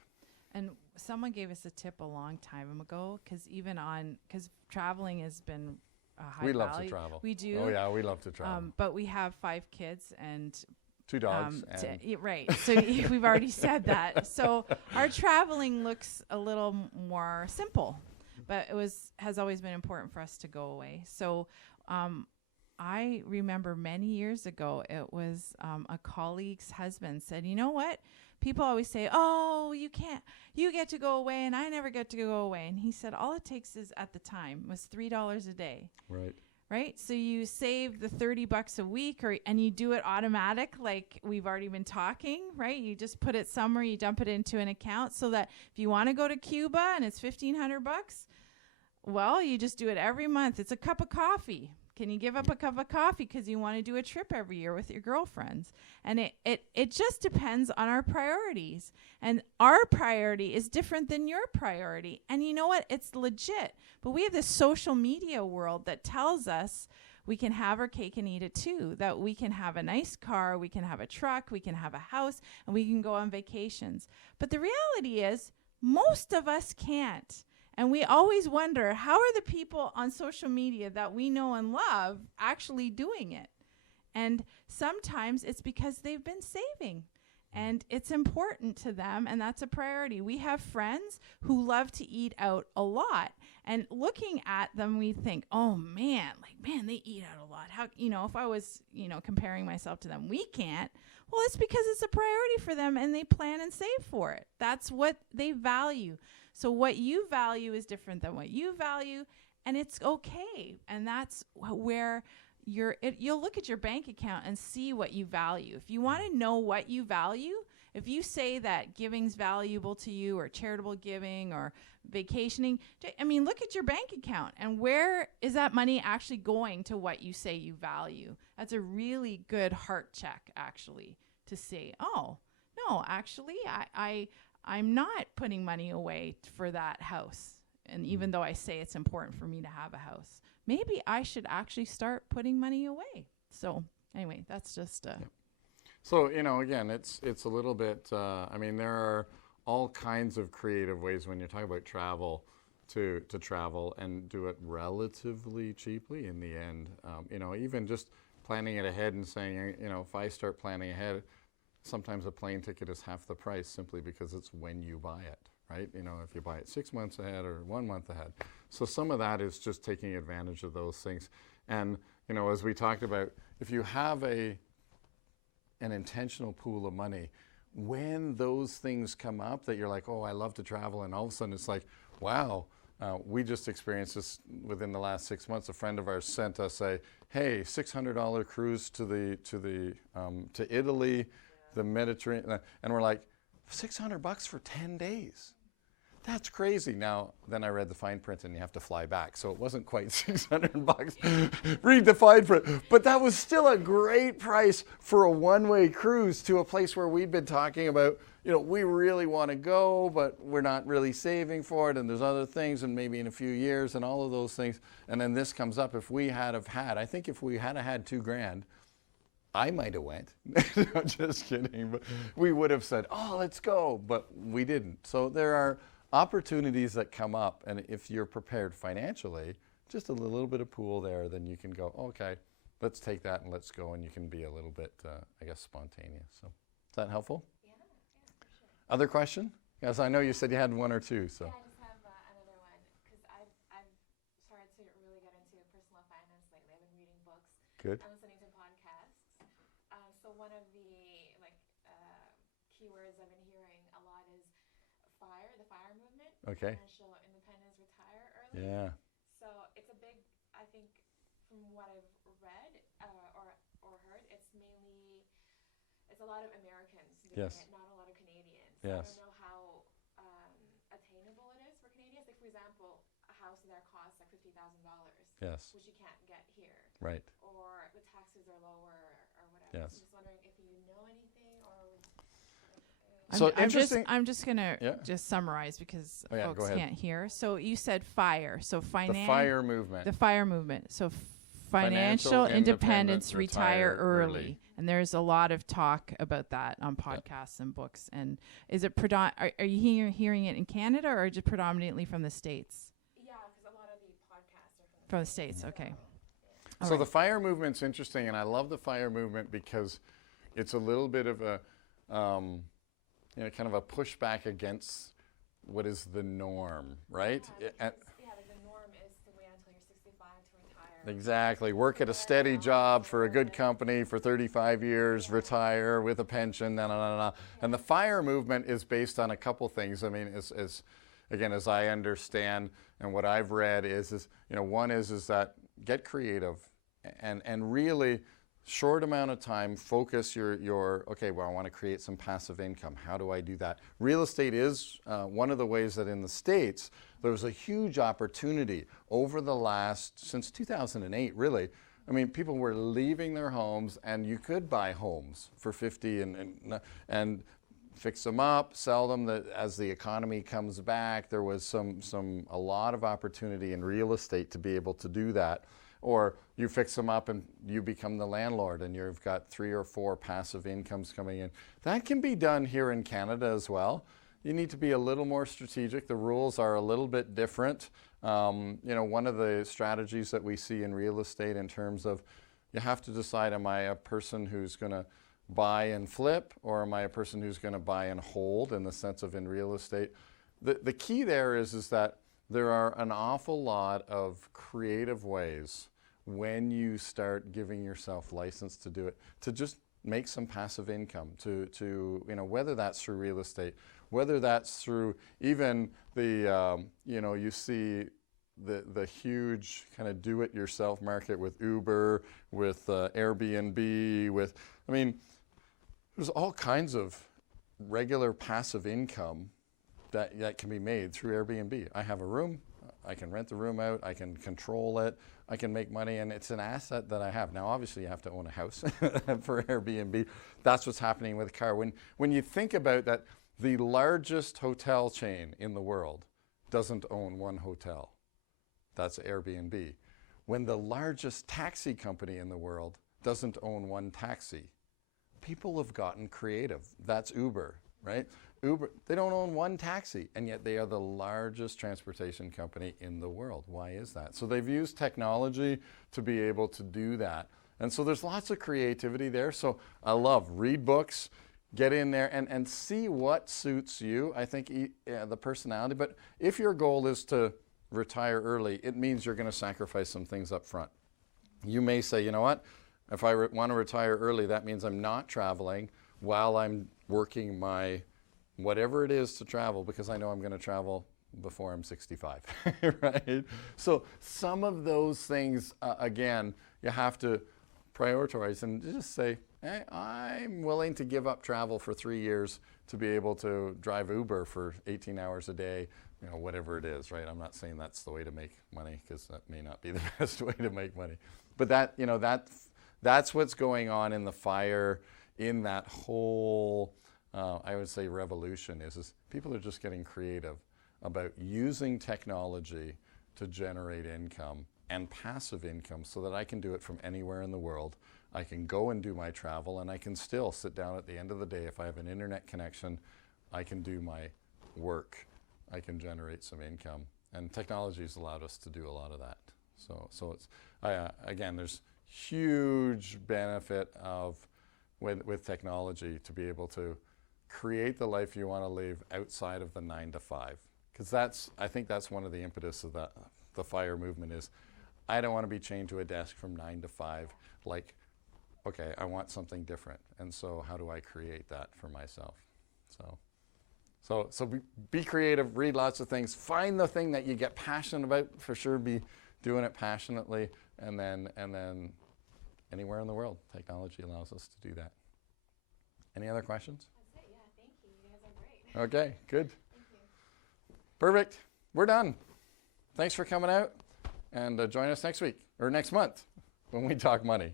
And someone gave us a tip a long time ago, because traveling has been a high value. We love to travel. We do. Oh yeah, we love to travel. But we have 5 kids and 2 dogs. Right. So we've already said that. So our traveling looks a little more simple, but has always been important for us to go away. So I remember many years ago, it was a colleague's husband said, you know what? People always say, oh, you get to go away and I never get to go away. And he said, all it takes is, at the time, was $3 a day. Right. right? So you save the $30 a week, and you do it automatic, like we've already been talking, right? You just put it somewhere, you dump it into an account, so that if you want to go to Cuba and it's $1,500, well, you just do it every month. It's a cup of coffee. Can you give up a cup of coffee because you want to do a trip every year with your girlfriends? And it just depends on our priorities. And our priority is different than your priority. And you know what? It's legit. But we have this social media world that tells us we can have our cake and eat it too, that we can have a nice car, we can have a truck, we can have a house, and we can go on vacations. But the reality is most of us can't. And we always wonder, how are the people on social media that we know and love actually doing it? And sometimes it's because they've been saving and it's important to them, and that's a priority. We have friends who love to eat out a lot, and looking at them, we think, oh man, they eat out a lot. How, if I was, comparing myself to them, we can't. Well, it's because it's a priority for them and they plan and save for it. That's what they value. So what you value is different than what you value, and it's okay. And that's where you'll look at your bank account and see what you value. If you want to know what you value, if you say that giving's valuable to you, or charitable giving, or vacationing, look at your bank account and where is that money actually going to what you say you value. That's a really good heart check, actually, to say, oh, no, actually, I'm not putting money away for that house. And even though I say it's important for me to have a house, maybe I should actually start putting money away. So anyway, that's just... So, again, it's a little bit, there are all kinds of creative ways when you're talking about travel to travel and do it relatively cheaply in the end. Even just planning it ahead and saying, if I start planning ahead, sometimes a plane ticket is half the price simply because it's when you buy it, right? If you buy it 6 months ahead or 1 month ahead. So some of that is just taking advantage of those things. And, as we talked about, if you have an intentional pool of money, when those things come up that you're like, oh, I love to travel, and all of a sudden it's like, wow, we just experienced this within the last 6 months. A friend of ours sent us a, hey, $600 cruise to Italy, the Mediterranean, and we're like, $600 for 10 days. That's crazy. Now, then I read the fine print and you have to fly back. So it wasn't quite $600. Read the fine print. But that was still a great price for a one-way cruise to a place where we'd been talking about, we really want to go, but we're not really saving for it. And there's other things, and maybe in a few years and all of those things. And then this comes up. If we had, I think if we had $2,000, I might have went. No, just kidding. But we would have said, oh, let's go. But we didn't. So there are opportunities that come up. And if you're prepared financially, just a little bit of pool there, then you can go, okay, let's take that and let's go. And you can be a little bit, spontaneous. So is that helpful? Yeah, for sure. Other question? Yes, I know you said you had one or two. So. Yeah, I just have another one, because I've started to really get into personal finance lately. I've been reading books. Good. I'm listening to podcasts. So one of the keywords I've been hearing a lot is the FIRE movement. Okay. Financial independence, retire early. Yeah. So it's a big, I think, from what I've read or heard, it's a lot of Americans doing Yes. it, not a lot of Canadians. Yes. I don't know how attainable it is for Canadians. Like, for example, a house there costs like $50,000. Yes. Which you can't get here. Right. Or the taxes are lower or whatever. Yes. So I'm just wondering if you know anything or... So interesting. I'm just going to just summarize because folks can't hear. So you said FIRE. So the FIRE movement. The FIRE movement. So financial independence, retire early. And there's a lot of talk about that on podcasts and books. And is it are you hearing it in Canada or just predominantly from the States? Yeah, because a lot of the podcasts are from the States. Okay. Yeah. So the FIRE movement's interesting, and I love the FIRE movement because it's a little bit of a kind of a pushback against what is the norm, right? Like the norm is to wait until you're 65 to retire. Exactly. Work at a steady job for a good company for 35 years, retire with a pension, And the FIRE movement is based on a couple things. I mean, as I understand and what I've read is one is that get creative, and really short amount of time, focus your okay, well, I want to create some passive income. How do I do that? Real estate is one of the ways that in the States, there was a huge opportunity over the last, since 2008, really. I mean, people were leaving their homes, and you could buy homes for 50 and fix them up, sell them as the economy comes back. There was a lot of opportunity in real estate to be able to do that. Or you fix them up and you become the landlord and you've got 3 or 4 passive incomes coming in. That can be done here in Canada as well. You need to be a little more strategic. The rules are a little bit different. You know, one of the strategies that we see in real estate in terms of you have to decide, am I a person who's going to buy and flip, or am I a person who's going to buy and hold, in the sense of in real estate? The key there is that there are an awful lot of creative ways when you start giving yourself license to do it, to just make some passive income, to you know, whether that's through real estate, whether that's through even the, you know, you see the huge kind of do-it-yourself market with Uber, with Airbnb, with, I mean, there's all kinds of regular passive income that can be made through Airbnb. I have a room, I can rent the room out, I can control it, I can make money, and it's an asset that I have. Now, obviously, you have to own a house for Airbnb. That's what's happening with a car. When you think about that, the largest hotel chain in the world doesn't own one hotel. That's Airbnb. When the largest taxi company in the world doesn't own one taxi, people have gotten creative. That's Uber, right? Uber, they don't own one taxi, and yet they are the largest transportation company in the world. Why is that? So they've used technology to be able to do that. And so there's lots of creativity there. So I love, read books, get in there and see what suits you. I think the personality, but if your goal is to retire early, it means you're going to sacrifice some things up front. You may say, you know what, if I want to retire early, that means I'm not traveling while I'm working my whatever it is to travel, because I know I'm going to travel before I'm 65, right? So some of those things, again, you have to prioritize and just say, hey, I'm willing to give up travel for 3 years to be able to drive Uber for 18 hours a day, you know, whatever it is, right? I'm not saying that's the way to make money, because that may not be the best way to make money. But that, you know, that's what's going on in the FIRE, in that whole, I would say, revolution is people are just getting creative about using technology to generate income and passive income so that I can do it from anywhere in the world. I can go and do my travel, and I can still sit down at the end of the day. If I have an internet connection, I can do my work. I can generate some income. And technology has allowed us to do a lot of that. So it's, again, there's huge benefit of with technology to be able to create the life you want to live outside of the 9 to 5. Because I think that's one of the impetus of the FIRE movement is, I don't want to be chained to a desk from 9 to 5. Like, okay, I want something different. And so how do I create that for myself? So be creative, read lots of things, find the thing that you get passionate about, for sure, be doing it passionately, and then anywhere in the world, technology allows us to do that. Any other questions? That's it, yeah, thank you. You guys are great. Okay, good. Thank you. Perfect. We're done. Thanks for coming out, and join us next week, or next month, when we talk money.